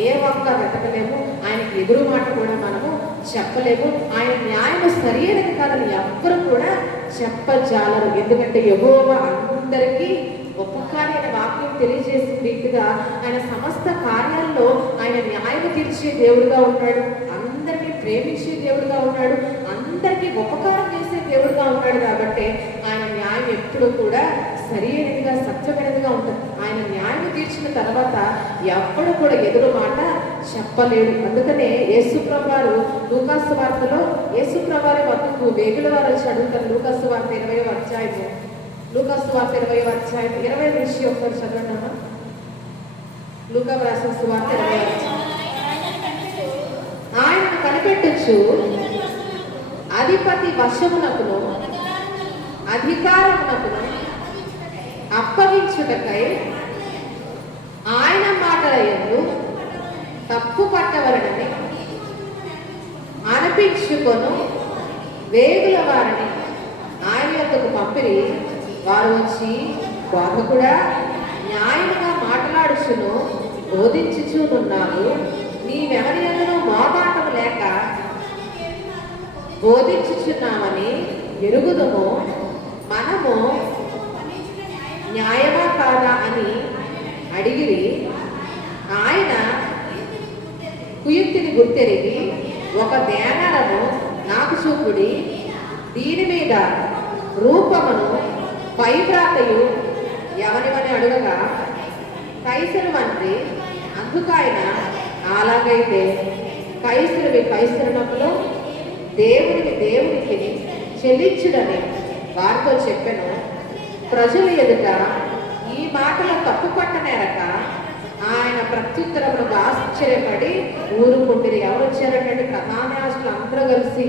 ఏ ఒక్క వెతకలేము. ఆయనకి ఎదురు మాట కూడా మనము చెప్పలేము. ఆయన న్యాయం సరి అయినది కాదని ఎవ్వరు కూడా చెప్పజాలరు. ఎందుకంటే యెహోవా అందరికీ ఉపకారి అనే వాక్యం తెలియజేసిన రీతిగా ఆయన సమస్త కార్యాల్లో ఆయన న్యాయం తీర్చే దేవుడుగా ఉన్నాడు. అందరినీ ప్రేమించే దేవుడుగా ఉన్నాడు. అందరికీ ఉపకారం చేసే దేవుడుగా ఉన్నాడు. కాబట్టి ఆయన న్యాయం ఎప్పుడు కూడా సరి అయినదిగా, సత్యమైనదిగా ఉంటుంది. ఆయన న్యాయం తీర్చిన తర్వాత ఎవ్వడు కూడా ఎదురు మాట చెప్పలేడు. అందుకనే యేసుప్రభువు వారు లూకాసు వార్తలో యేసుప్రభువు వద్దకు వేగుల వారు వచ్చి అడుగుతారు. లూకాసు వార్త 20వ అధ్యాయము, లూకాసు వార్త 20వ అధ్యాయం 20 నుంచి ఒకసారి చదవండి అమ్మా. లూకా రాసిన సువార్త 20వ అధ్యాయం. ఆయనను కనిపెట్టొచ్చు అధిపతి వశమునకును అధికారమునకును అప్పగించుటకై ఆయన మాటల యందు తప్పు పట్టవలనని అనిపించుకొను వేగుల వారిని ఆయన యొద్దకు పంపిరి. వారు వచ్చి, బోధకుడా, న్యాయముగా మాట్లాడుచును బోధించుచునున్నావు. నీవెవరి యందును మోమాటం లేక బోధించుచున్నామని ఎరుగుదుము. మనము న్యాయమా కాదా అని అడిగిరి. ఆయన కుయుక్తిని గుర్తెరిగి, ఒక దేనారము నాకు చూపుడి, దీని మీద రూపమును పైవ్రాతయు ఎవరివని అడుగగా, కైసరు మంత్రి. అందుకైన, అలాగైతే కైసరువి కైసరునకులో, దేవునికి దేవునికి చెల్లించుడని వారితో చెప్పెను. ప్రజల ఎదుట ఈ మాటలు తప్పు పట్టనేరక ఆయన ప్రత్యుత్తరములకు ఆశ్చర్యపడి ఊరుకుంటారు. ఎవరు వచ్చారంటే ప్రధాన యాజకులు అందరూ కలిసి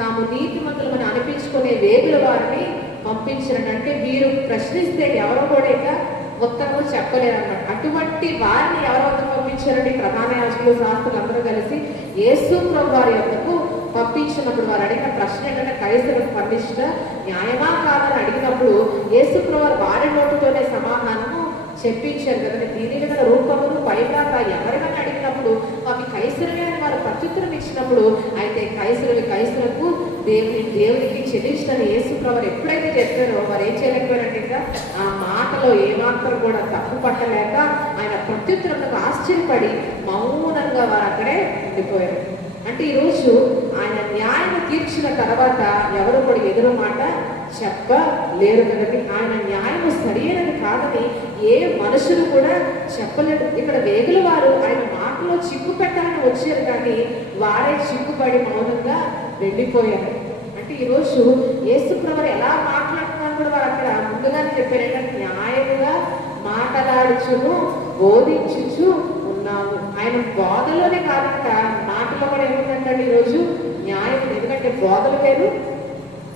తాము నీతిమంతులమని అనిపించుకునే వేగుల వారిని పంపించారంటే వీరు ప్రశ్నిస్తే ఎవరు కూడా ఇక ఉత్తరము చెప్పలేరన్నమాట. అటువంటి వారిని ఎవరి వద్దకు పంపించారంటే ప్రధాన యాజకులు శాస్త్రులు అందరూ కలిసి యేసు ప్రభువు వారి వద్దకు పంపించినప్పుడు వారు అడిగిన ప్రశ్న ఏంటంటే, కైసరుకు పంపించిన న్యాయమా కాదని అడిగినప్పుడు యేసు ప్రభువు వారి నోటితోనే సమాధానము చెప్పించారు కదండి. దీని మీద రూపమును పైవ్రాత ఎవరిని అడిగినప్పుడు అవి కైసరువే అని వారు ప్రత్యుత్తరం ఇచ్చినప్పుడు, అయితే కైసరువి కైసరుకు దేవునికి చెల్లించిన యేసు ప్రభువు ఎప్పుడైతే చెప్పారో వారు ఏం చేయలేకపోయారంటే ఇంకా ఆ మాటలో ఏమాత్రం కూడా తప్పు పట్టలేక ఆయన ప్రత్యుత్తరంలో ఆశ్చర్యపడి మౌనంగా వారు అక్కడే ఉండిపోయారు. అంటే ఈరోజు ఆయన న్యాయం తీర్చిన తర్వాత ఎవరు కూడా ఎదురు మాట చెప్పలేరు కదండి. ఆయన న్యాయం సరైనది కాదని ఏ మనుషులు కూడా చెప్పలేరు. ఇక్కడ వేగుల వారు ఆయన మాటలో చిక్కు పెట్టాలని వచ్చారు, కానీ వారే చిక్కుపడి మౌనంగా వెళ్ళిపోయారు. అంటే ఈరోజు యేసు ప్రభువు ఎలా మాట్లాడుతున్నారు కూడా వారు అక్కడ ముందుగానే చెప్పారు. ఏంటంటే న్యాయంగా మాట్లాడుచును బోధించుచు ఉన్నాము. ఆయన బోధలోనే కాదంట, మాటలో కూడా ఏముందంటే ఈరోజు న్యాయం. ఎందుకంటే బోధలు వేరు,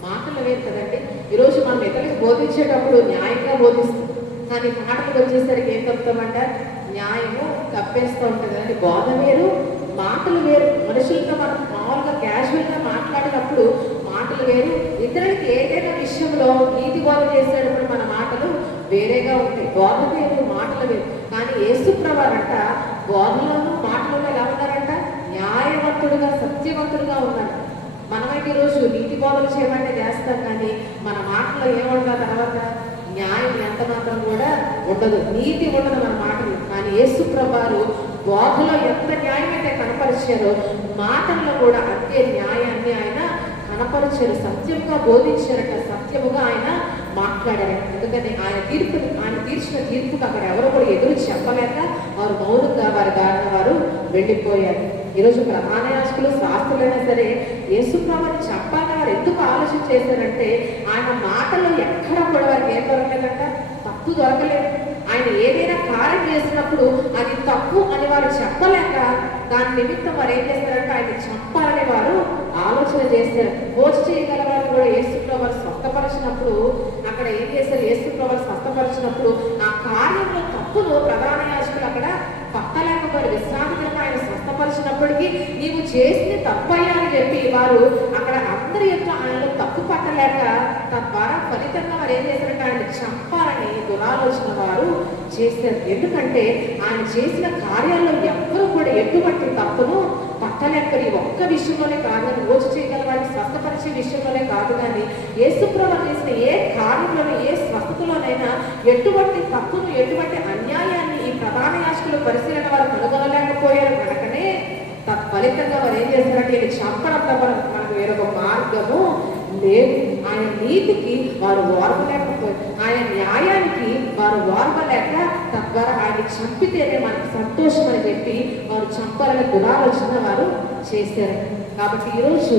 మాటలు వేరు కదండి. ఈరోజు మనం ఇతరులకు బోధించేటప్పుడు న్యాయంగా బోధిస్తాం, కానీ మాటలకు వచ్చేసరికి ఏం తప్పుతామంట, న్యాయము తప్పేస్తూ ఉంటుంది కదండి. బోధ వేరు, మాటలు వేరు. మనుషులతో మనం మామూలుగా క్యాజువల్గా మాట్లాడినప్పుడు మాటలు వేరు. ఇతరులకి ఏదైనా విషయంలో నీతి బోధ చేసేటప్పుడు మన మాటలు వేరేగా ఉంటాయి. బోధ వేరు, మాటలు వేరు. కానీ యేసు ప్రభువు అంట బోధలోనూ మాటలను ఎలా ఉన్నారంట, న్యాయవంతుడుగా సత్యవంతుడుగా ఉన్నాడు. మనమైతే ఈరోజు నీతి బోధలు చేయమంటే చేస్తాం, కానీ మన మాటలో ఏముండదు, తర్వాత న్యాయం ఎంత మాత్రం కూడా ఉండదు, నీతి ఉండదు మన మాటలు. కానీ యేసు ప్రభువు బోధలో ఎంత న్యాయం అయితే కనపరిచారో మాటల్లో కూడా అంతే న్యాయాన్ని ఆయన కనపరిచారు. సత్యంగా బోధించారట, సత్యముగా ఆయన మాట్లాడారు. ఎందుకని ఆయన తీర్చిన తీర్పుకు అక్కడ ఎవరు కూడా ఎదురు చెప్పలేక వారు మౌనంగా వారి దారిన వారు వెళ్ళిపోయారు. ఈరోజు ప్రధాన యాజకులు శాస్త్రులైనా సరే యేసు ప్రభువుని చెప్పాలని వారు ఎందుకు ఆలోచన చేశారంటే ఆయన మాటల్లో ఎక్కడ కూడా వారికి ఏం దొరకలేదంట, తప్పు తప్పు దొరకలేదు. ఆయన ఏదైనా కార్యం చేసినప్పుడు అది తప్పు అని వారు చెప్పలేక దాని నిమిత్తం వారు ఏం చేస్తారంటే ఆయన చంపాలని వారు ఆలోచన చేస్తారు. భోజ చేయగల వారు కూడా యేసుప్రభువు వారు స్వస్థపరిచినప్పుడు అక్కడ ఏం చేశారు, యేసుప్రభువు వారు స్వస్థపరిచినప్పుడు ఆ కార్యంలో తప్పును ప్రధాన యాజకులు అక్కడ పట్టలేకపోయారు. విశ్రాంతి దినం ఆయన స్వస్థపరిచినప్పటికీ నీవు చేసిన తప్పయ్యా అని చెప్పి వారు అక్కడ అందరి యొక్క ఆయనలో తప్పు పట్టలేక తద్వారా ఫలితంగా వారు ఏం చేశారంటే ఆయన చంపాలని దురాలోచన వారు చేశారు. ఎందుకంటే ఆయన చేసిన కార్యాల్లో ఎవ్వరూ కూడా ఎటువంటి తప్పును పట్టలేకపోయి ఒక్క విషయంలోనే కాదు, రోజు చేయగల వారిని స్వస్థపరిచే విషయంలోనే కాదు, కానీ యేసుప్రభువు చేసిన ఏ కార్యంలోనే ఏ స్వస్థతలోనైనా ఎటువంటి తప్పును ఎటువంటి అన్యాయాన్ని ఈ ప్రధాన యాజకులు పరిశీలన వారు కనుగొనలేకపోయారు. కనుకనే తత్ఫలితంగా వారు ఏం చేశారంటే ఇది చంపడం తప్ప మనకు వేరొక మార్గము లేదు. ఆయన నీతికి వారు ఓర్వలేకపోయారు, ఆయన న్యాయానికి వారు ఓర్వలేక తద్వారా ఆయన చంపితేనే మనకు సంతోషం అని చెప్పి వారు చంపాలని దురాలోచన వారు చేశారు. కాబట్టి ఈరోజు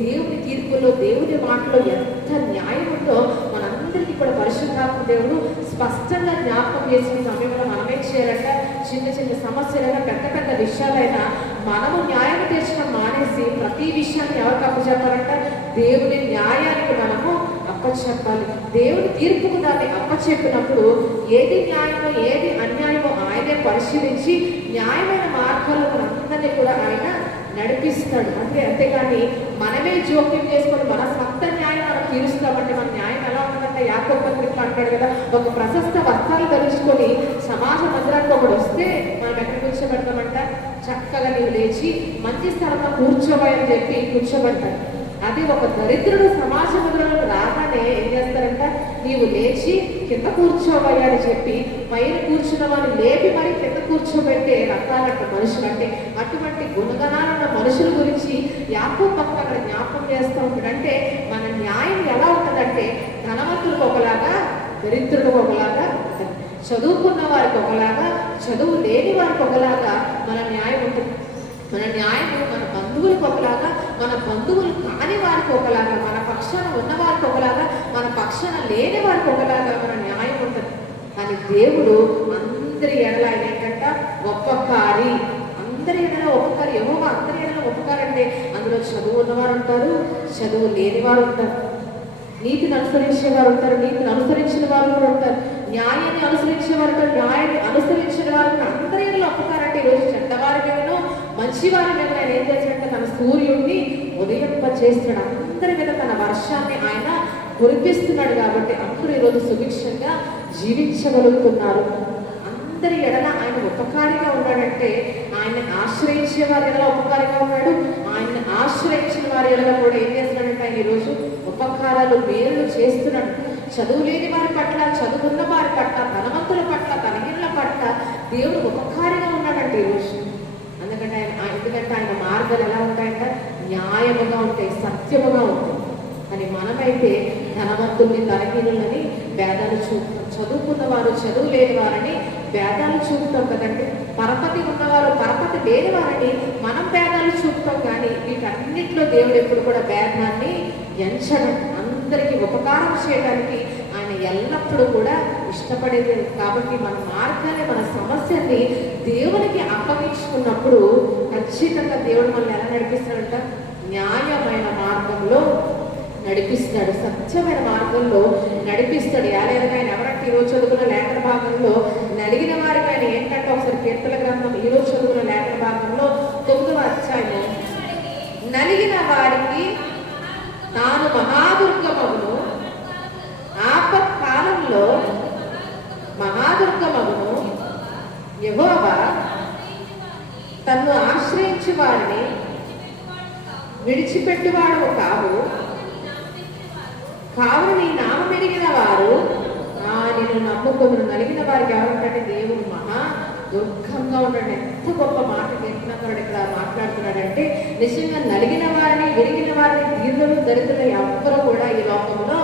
దేవుని తీర్పులో దేవుని మాటలో ఎంత న్యాయం ఉందో మనందరికీ కూడా పరిశుద్ధాత్మ దేవుడు స్పష్టంగా జ్ఞాపకం చేసిన సమయంలో మనమేం చేయాలంటే చిన్న చిన్న సమస్యలైనా పెద్ద పెద్ద విషయాలైనా మనము న్యాయం తీర్చడం మానేసి ప్రతి విషయాన్ని ఎవరికి అప్పచెప్పాలంట, దేవుని న్యాయానికి మనము అప్పచెప్పాలి. దేవుని తీర్పుకు దాన్ని అప్పచెప్పినప్పుడు ఏది న్యాయమో ఏది అన్యాయమో ఆయనే పరిశీలించి న్యాయమైన మార్గాల్లో మనందరినీ కూడా ఆయన నడిపిస్తాడు. అంతేగాని మనమే జోక్యం చేసుకొని మన సొంత న్యాయం మనం తీరుస్తామంటే మన న్యాయం ఎలా ఉంటుందంటే యాకోబు పత్రికలో అంటాడు కదా, ఒక ప్రశస్త వస్త్రాలు ధరించుకొని సమాజ మందిరానికి ఒకడు వస్తే మనం ఎక్కడ కూర్చోబెడతామంట, చక్కగా నీవు లేచి మంచి స్థలంలో కూర్చోబోయని చెప్పి కూర్చోబెడతాడు. అది ఒక దరిద్రుడు సమాజ మందిరంలో రాగానే ఏం చేస్తారంట, నీవు లేచి కింద కూర్చోబోయా అని చెప్పి పైన కూర్చున్న వారిని లేపి మరి కింద కూర్చోబెట్టే రకాలంట మనుషులు. అంటే అటువంటి గుణగణాలున్న మనుషుల గురించి యాకోబు భక్తుడు అక్కడ జ్ఞాపకం చేస్తూ ఉంటాడు. అంటే మన న్యాయం ఎలా ఉంటుందంటే ధనవంతులకు ఒకలాగా దరిద్రులకు ఒకలాగా ఉంటుంది, చదువుకున్న వారికి ఒకలాగా చదువు లేని వారికి ఒకలాగా మన న్యాయం ఉంటుంది. మన న్యాయం మన బంధువులకు ఒకలాగా, మన బంధువులు కాని వారికి ఒకలాగా, మన పక్షాన ఉన్న వారికి ఒకలాగా, మన పక్షాన లేని వారికి ఒకలాగా మన న్యాయం ఉంటుంది. కానీ దేవుడు అందరి ఎడల ఆయన ఏంటంట ఉపకారి, అందరి ఎడల ఉపకారి. యెహోవా అందరి ఎడల ఉపకారి అంటే అందులో చదువు ఉన్నవారు ఉంటారు, చదువు లేని వారు ఉంటారు, నీతిని అనుసరించే వారు ఉంటారు, నీతిని అనుసరించిన వారు కూడా ఉంటారు, న్యాయాన్ని అనుసరించే వారు ఉంటారు, న్యాయాన్ని అనుసరించిన వారు అందరి ఎడల ఉపకారం. అంటే ఈరోజు చెడ్డవారి మీదనో మంచి వారి మీద ఆయన ఏం చేసినట్టే తన సూర్యుడిని ఉదయింప చేస్తున్నాడు, అందరి మీద తన వర్షాన్ని ఆయన కురిపిస్తున్నాడు. కాబట్టి అందరూ ఈరోజు సుభిక్షంగా జీవించగలుగుతున్నారు. అందరి ఎడల ఆయన ఉపకారిగా ఉన్నాడంటే ఆయన ఆశ్రయించే వారి ఎడల ఉపకారిగా ఉన్నాడు, ఆయన ఆశ్రయించిన వారి ఎడల కూడా ఏం చేస్తున్నాడంటే ఆయన ఈరోజు ఉపకారాలు మేలు చేస్తున్నాడు. చదువు లేని వారి పట్ల, చదువున్న వారి పట్ల, ధనవంతుల పట్ల, ధనహీనుల పట్ల దేవుడు ఉపకారిగా ఉన్నాడంటే ఈరోజు. ఎందుకంటే ఆయన మార్గాలు ఎలా ఉంటాయంట, న్యాయముగా ఉంటాయి, సత్యముగా ఉంటాయి. కానీ మనమైతే ధనవంతుల్ని ధనహీనులని భేదాలు చూపుతాం, చదువుకున్న వారు చదువు లేని వారని భేదాలు చూపుతాం కదండి. పరపతి ఉన్నవారు పరపతి లేని వారని మనం భేదాలు చూపుతాం. కానీ వీటన్నిటిలో దేవుడు ఎప్పుడు కూడా భేదాన్ని ఎంచడం, అందరికీ ఉపకారం చేయడానికి ఆయన ఎల్లప్పుడూ కూడా ఇష్టపడేది. కాబట్టి మన మార్గాన్ని, మన సమస్యని దేవునికి అప్పగించుకున్నప్పుడు ఖచ్చితంగా దేవుడు మనల్ని ఎలా నడిపిస్తాడంట, న్యాయమైన మార్గంలో నడిపిస్తాడు, సత్యమైన మార్గంలో నడిపిస్తాడు. ఏలైనా ఆయన ఎవరంటే ఈరోజు చదువుకున్న లేఖన భాగంలో నలిగిన వారికి ఆయన ఏంటంటే ఒకసారి కీర్తన గ్రంథం ఈరోజు చదువుకున్న లేఖన భాగంలో 9వ అధ్యాయం, నలిగిన వారికి తాను మహాదుర్గమగును, ఆపత్కాలంలో మహాదుర్గమగును, యెహోవా తన్ను ఆశ్రయించు వారిని విడిచిపెట్టువాడు కావున నీ నామం ఎరిగిన వారు నేను నమ్ముకొను. నలిగిన వారికి ఎవరంటే దేవుడు మహా దుర్గంగా ఉన్నాడు. ఎంత గొప్ప మాట కీర్తనకారుడు ఇక్కడ మాట్లాడుతున్నాడంటే నిజంగా నలిగిన వారిని, విరిగిన వారిని దీర్ఘులు దరిద్రులు ఎవ్వరూ కూడా ఈ లోకంలో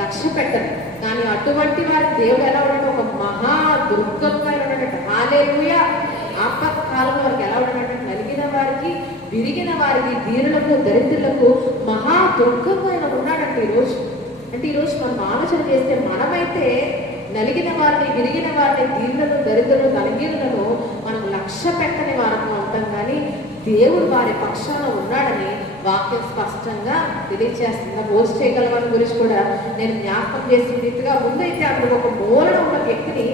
లక్ష్య పెట్టరు. కానీ అటువంటి వారి దేవుడు ఎలా ఉన్నాడు, ఒక మహా దుర్గంగా ఉన్నాడట. హల్లెలూయా. ఆపత్కాలంలో వారికి ఎలా ఉన్నాడంటే నలిగిన వారికి, విరిగిన వారికి, దీనులకు, దరిద్రులకు మహా దుర్గంగా ఆయన ఉన్నాడంటే ఈరోజు. అంటే ఈరోజు మనం ఆలోచన చేస్తే మనమైతే నలిగిన వారిని, విరిగిన వారిని, దీనులను, దరిద్రులను, ధనహీనులను మనం లక్ష్య పెట్టని వారంగా ఉంటాం. కానీ దేవుడు వారి పక్షాన ఉన్నాడని వాక్యం స్పష్టంగా తెలియజేస్తుంది. ఓచ్ చేయగల వారి గురించి కూడా నేను జ్ఞాపకం చేసిన రీతిగా ముందైతే అక్కడ ఒక మూలన ఉన్న వ్యక్తిని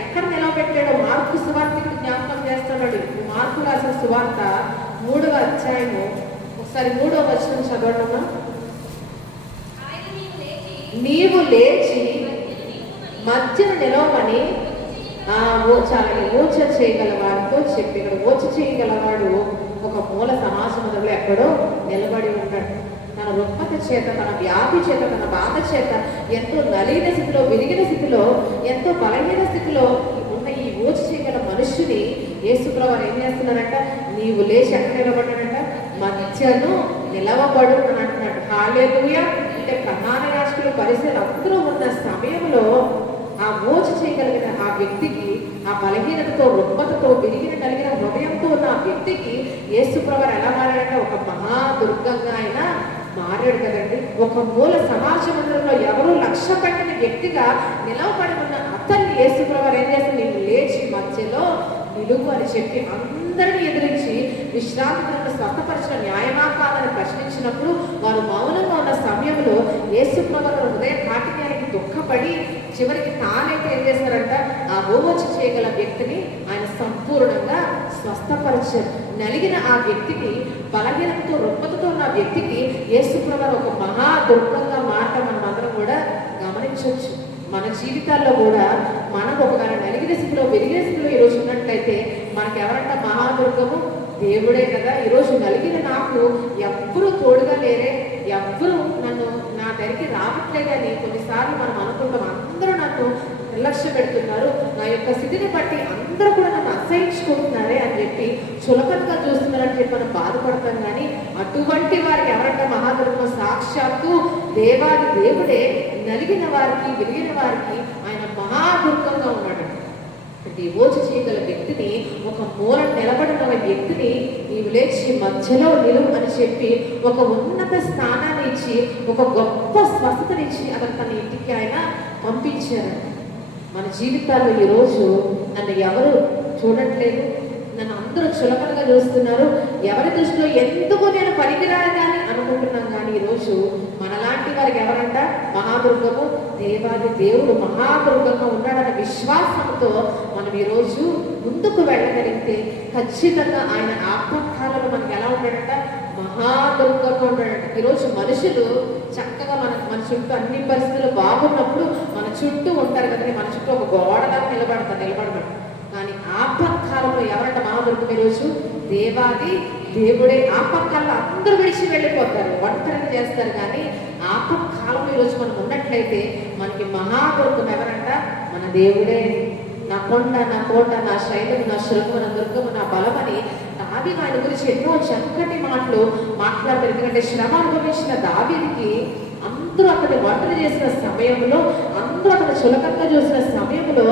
ఎక్కడ నిలబెట్టాడో మార్కు సువార్తికుడు జ్ఞాపకం చేస్తున్నాడు. మార్కు రాసిన సువార్త 3వ అధ్యాయము ఒకసారి 3వ వచనం చదవడమ్మా. నీవు లేచి మధ్యన నిలవమని చాలా ఓచ చేయగల వారితో చెప్పి, ఇక్కడ ఓచ చేయగలవాడు ఒక మూల సమాజ మొదలు ఎక్కడో నిలబడి ఉన్నాడు. తన రుగ్మత చేత, తన వ్యాధి చేత, తన బాధ చేత ఎంతో నలిగిన స్థితిలో, విరిగిన స్థితిలో, ఎంతో బలహీన స్థితిలో ఉన్న ఈ ఓచ చేయగల మనుషుని యేసుప్రభువు ఏం చేస్తున్నారంట? నీవు లేచి ఎక్కడ నిలబడ్డాడంట? మధ్యను నిలవబడు అని అంటున్నాడు. హల్లెలూయా. అంటే ప్రధాన యాజకులు, పరిసరాలు అందరూ ఉన్న సమయంలో ఆ ఓచ చేయగలిగిన ఆ వ్యక్తికి, ఆ బలహీనతతో, రుగ్మతతో, విరిగిన కలిగిన హృదయంతో ఉన్న ఆ వ్యక్తికి యేసుప్రభువు ఎలా మారాడంటే ఒక మహాదుర్గంగా ఆయన మారాడు కదండి. ఒక మూల సమాజ మందిరంలో ఎవరూ లక్ష్య పెట్టిన వ్యక్తిగా నిలవబడి ఉన్న అతన్ని యేసుప్రభువు ఏం చేసి, నేను లేచి మధ్యలో నిలువు అని చెప్పి అందరినీ ఎదిరించి విశ్రాంతిని స్వస్థపరిచిన న్యాయమా కాదని ప్రశ్నించినప్పుడు వారు మౌనంగా ఉన్న సమయంలో యేసుప్రభువు హృదయ కాఠిన్యానికి దుఃఖపడి చివరికి తానైతే ఏం చేశారంట? ఆ ఓచ చేయగల వ్యక్తిని ఆయన సంపూర్ణంగా స్వస్థపరిచారు. నలిగిన ఆ వ్యక్తికి, బలహీనతతో, రుగ్మతతో ఉన్న వ్యక్తికి యేసుప్రభువు ఒక మహాదుర్గంగా మారటం మనం అందరం కూడా గమనించవచ్చు. మన జీవితాల్లో కూడా మనం ఒకవేళ నలిగిన స్థితిలో, విరిగిన స్థితిలో ఈరోజు ఉన్నట్లయితే మనకి ఎవరంట మహాదుర్గము? దేవుడే కదా. ఈరోజు నలిగిన నాకు ఎవ్వరూ తోడుగా లేరే, ఎవ్వరూ నన్ను నా దగ్గరికి రావట్లేదు అని కొన్నిసార్లు మనం అనుకుంటాం. అందరూ నన్ను నిర్లక్ష్య పెడుతున్నారు, నా యొక్క స్థితిని బట్టి అందరూ కూడా నన్ను అసహించుకుంటున్నారే అని చెప్పి, చులకనగా చూస్తున్నారని చెప్పి మనం బాధపడతాం. కానీ అటువంటి వారికి ఎవరంటే మహాదుర్గం? సాక్షాత్తు దేవాది దేవుడే నలిగిన వారికి, విరిగిన వారికి ఆయన మహాదుర్గంగా ఉన్నాడు. అంటే ఓచ చేయగల వ్యక్తిని, ఒక మూల నిలబడిన వ్యక్తిని నీవు లేచి మధ్యలో నిలువు అని చెప్పి ఒక ఉన్నత స్థానాన్ని ఇచ్చి, ఒక గొప్ప స్వస్థతనిచ్చి అతను తన ఇంటికి ఆయన పంపించారు. మన జీవితాల్లో ఈరోజు నన్ను ఎవరు చూడట్లేదు, నన్ను అందరూ చులకనగా చూస్తున్నారు, ఎవరి దృష్టిలో ఎందుకు నేను పనికిరాదని అనుకుంటున్నాం. కానీ ఈరోజు మనలాంటి వారికి ఎవరంట? మహాదుర్గము. దేవాది దేవుడు మహాదుర్గంగా ఉన్నాడన్న విశ్వాసంతో మనం ఈరోజు ముందుకు వెళ్ళగలిగితే ఖచ్చితంగా ఆయన ఆపత్కాలంలో మనకి ఎలా ఉంటాడంట? మహాదుర్గంగా ఉంటాడంట. ఈరోజు మనుషులు చక్కగా మన చుట్టూ అన్ని పరిస్థితులు బాగున్నప్పుడు మన చుట్టూ ఉంటారు కదండి, మన చుట్టూ ఒక గోడగా నిలబడతాడు. కానీ ఆపత్కాలంలో ఎవరంట మహాదుర్గం? ఈరోజు దేవాది దేవుడే. ఆపత్కాలంలో అందరూ విడిచి వెళ్ళిపోతారు, ఒంటరిగా చేస్తారు. కానీ ఆపత్కాలంలో ఈరోజు మనం ఉన్నట్లయితే మనకి మహాదుర్గం ఎవరంట? మన దేవుడే. నా కొండ, నా కోట, నా శైలము, నా శృంగము, నా దుర్గము, నా బలమని దావీదు ఆయన గురించి ఎన్నో చక్కటి మాటలు మాట్లాడతారు. ఎందుకంటే శ్రమ అనుభవించిన దావీదుకి అందరూ అతని ఒంటరి చేసిన సమయంలో, అందరూ అతను చులకంగా చూసిన సమయంలో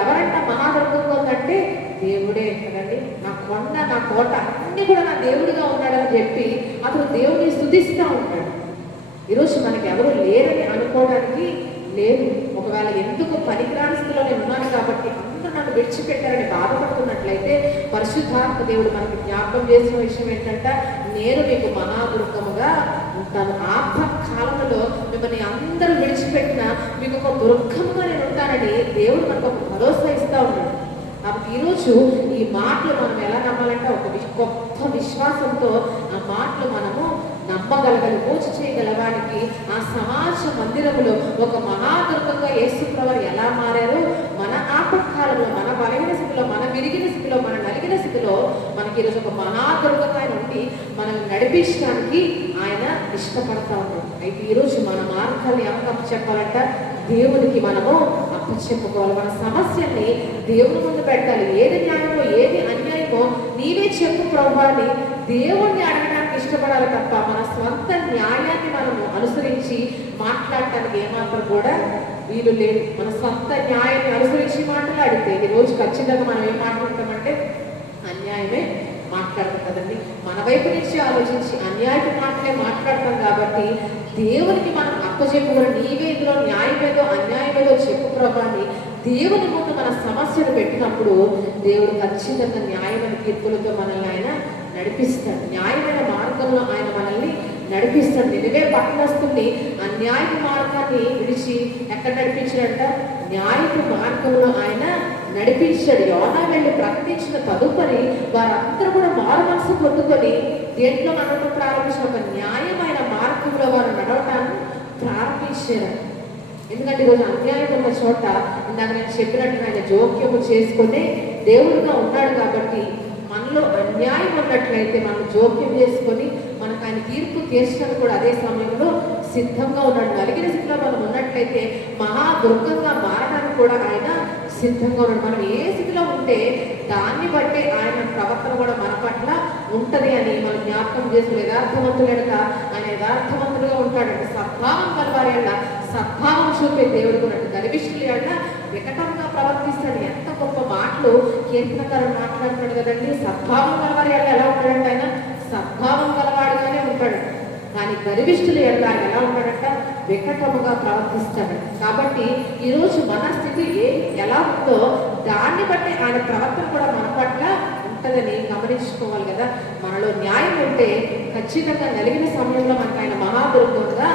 ఎవరంట మహాదుర్గంగా ఉందంటే దేవుడే కదండి. నా కొండ, నా కోట అన్ని కూడా నా దేవుడిగా ఉన్నాడని చెప్పి అతను దేవుడిని స్తుతిస్తూ ఉంటాడు. ఈరోజు మనకి ఎవరు లేరని అనుకోవడానికి లేదు. ఒకవేళ ఎందుకు పనికిరాని స్థితిలో నేను ఉన్నాను కాబట్టి అందరూ నన్ను విడిచిపెట్టారని బాధపడుతున్నట్లయితే పరిశుద్ధాత్మ దేవుడు మనకి జ్ఞాపకం చేసిన విషయం ఏంటంటే, నేను మీకు మహాదుర్గముగా ఉంటాను. ఆపత్కాలంలో మిమ్మల్ని అందరూ విడిచిపెట్టిన మీకు ఒక దుర్గముగా నేను ఉంటానని దేవుడు మనకు ఒక భరోసా ఇస్తూ ఉన్నాడు. కాబట్టి ఈరోజు ఈ మాటలు మనం ఎలా నమ్మాలంటే ఒక గొప్ప విశ్వాసంతో ఆ మాటలు మనము నమ్మగలగాలి. ఓచ చేయగలవానికి ఆ సమాజ మందిరంలో ఒక మహాదుర్గంగా యేసుప్రభువు ఎలా మారారో మన ఆపత్కాలంలో, మన బలహీన స్థితిలో, మన విరిగిన స్థితిలో, మన నలిగిన స్థితిలో మనకి ఈరోజు ఒక మహాదుర్గంగా నుండి మనల్ని నడిపించడానికి ఆయన ఇష్టపడతా ఉన్నాడు. అయితే ఈరోజు మన మార్గాన్ని ఎవరికి చెప్పాలంట? దేవునికి మనము అప్పచెప్పుకోవాలి. మన సమస్యల్ని దేవుని ముందు పెట్టాలి. ఏది న్యాయమో, ఏది అన్యాయమో నీవే చెప్పు ప్రభువా అని దేవుణ్ణి అడగడానికి ఇష్టపడాలి తప్ప మన స్వంత న్యాయాన్ని మనము అనుసరించి మాట్లాడటానికి ఏమాత్రం కూడా వీలు లేదు. మన స్వంత న్యాయాన్ని అనుసరించి మాట్లాడితే ఈరోజు ఖచ్చితంగా మనం ఏం మాట్లాడతామంటే అన్యాయమే మాట్లాడతాం కదండి. మన వైపు నుంచి ఆలోచించి అన్యాయపు మాటలే మాట్లాడతాం కాబట్టి దేవునికి మనం అప్పచెప్పుకుని నీవే ఇందులో న్యాయమేదో అన్యాయమేదో చెప్పు ప్రభాని దేవుని ముందు మన సమస్యలు పెట్టినప్పుడు దేవుడు ఖచ్చితంగా న్యాయమైన తీర్పులతో మనల్ని ఆయన నడిపిస్తాడు. న్యాయమైన మార్గంలో ఆయన మనల్ని నడిపిస్తాడు. నిజమే పట్టణస్తుల్ని అన్యాయపు మార్గాన్ని విడిచి ఎక్కడ నడిపించాడంట? న్యాయపు మార్గంలో ఆయన నడిపించాడు. యోనా వెళ్ళి ప్రకటించిన తదుపరి వారందరూ కూడా మారు మనసు పొందుకొని దేంట్లో నడవడం ప్రారంభించిన ఒక న్యాయమైన మార్గంలో వారు నడవటాన్ని ప్రారంభించారు. ఎందుకంటే ఈరోజు అన్యాయం ఉన్న చోట ఇందాక నేను చెప్పినట్టు ఆయన జోక్యము చేసుకునే దేవుడుగా ఉన్నాడు కాబట్టి మనలో అన్యాయం ఉన్నట్లయితే మనం జోక్యం చేసుకొని మనకు ఆయన తీర్పు తీర్చడానికి కూడా అదే సమయంలో సిద్ధంగా ఉన్నాడు. నలిగిన స్థితిలో మనం ఉన్నట్లయితే మహాదుర్గంగా మారడానికి కూడా ఆయన సిద్ధంగా ఉన్నాడు. మనం ఏ స్థితిలో ఉంటే దాన్ని బట్టి ఆయన ప్రవర్తన కూడా మన పట్ల ఉంటది అని మనం జ్ఞాపకం చేసి యథార్థవంతులేక ఆయన యథార్థవంతులుగా ఉంటాడంటే సద్భావం కలవారి అన్న సద్భావం చూపే దేవుడు కూడా గర్విష్ఠులు అన్న వికటంగా ప్రవర్తిస్తాడు. ఎంత గొప్ప మాటలు కీర్తనకారుడు మాట్లాడుతున్నాడు కదండి. సద్భావం కలవారి అన్న ఎలా ఉంటాడంటే ఆయన సద్భావం కలవాడుగానే ఉంటాడు. కానీ గర్విష్ఠులు ఎలా ఉంటాడంట? వికటముగా ప్రవర్తిస్తాడు. కాబట్టి ఈరోజు మన స్థితి ఎలా ఉందో దాన్ని బట్టి ఆయన ప్రవర్తన కూడా మన పట్ల ఉంటుందని గమనించుకోవాలి కదా. మనలో న్యాయం ఉంటే ఖచ్చితంగా నలిగిన సమయంలో మనకు ఆయన మహాదుర్గంగా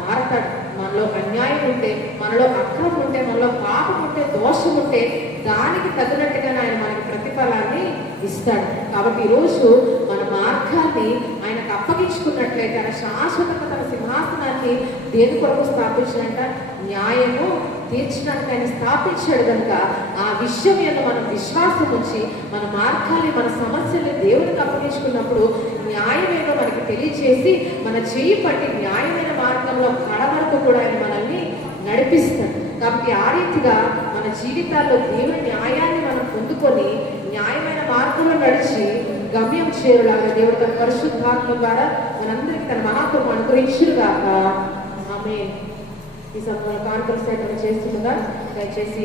మారతాడు. మనలో అన్యాయం ఉంటే, మనలో అక్రమం ఉంటే, మనలో పాపం ఉంటే, దోషం ఉంటే దానికి తగినట్టుగా ఆయన మనకి ప్రతిఫలాన్ని ఇస్తాడు. కాబట్టి ఈరోజు మన మార్గాన్ని ఆయనకు అప్పగించుకున్నట్లయితే ఆయన శాశ్వతంగా తన సింహాసనాన్ని దేని కొరకు స్థాపించినట్ట? న్యాయము తీర్చడానికి ఆయన స్థాపించాడు కనుక ఆ విషయం మీద మనం విశ్వాసం ఉంచి మన మార్గాన్ని మన సమస్యల్ని దేవునికి అప్పగించుకున్నప్పుడు న్యాయమేదో మనకి తెలియచేసి మన చేయి పట్టి న్యాయమైన మార్గంలో కడ వరకు కూడా ఆయన మనల్ని నడిపిస్తాడు. కాబట్టి ఆ రీతిగా మన జీవితాల్లో దేవుని న్యాయాన్ని మనం పొందుకొని న్యాయమైన మార్గంలో నడిచి గమ్యం చేరులాగా దేవుడు తన పరిశుద్ధాత్మ ద్వారా మనందరికీ తన మహాత్మ అనుగ్రహించుగాక. ఆమేన్. ఈ సమయంలో కాన్ఫరెన్స్ చేస్తుండగా దయచేసి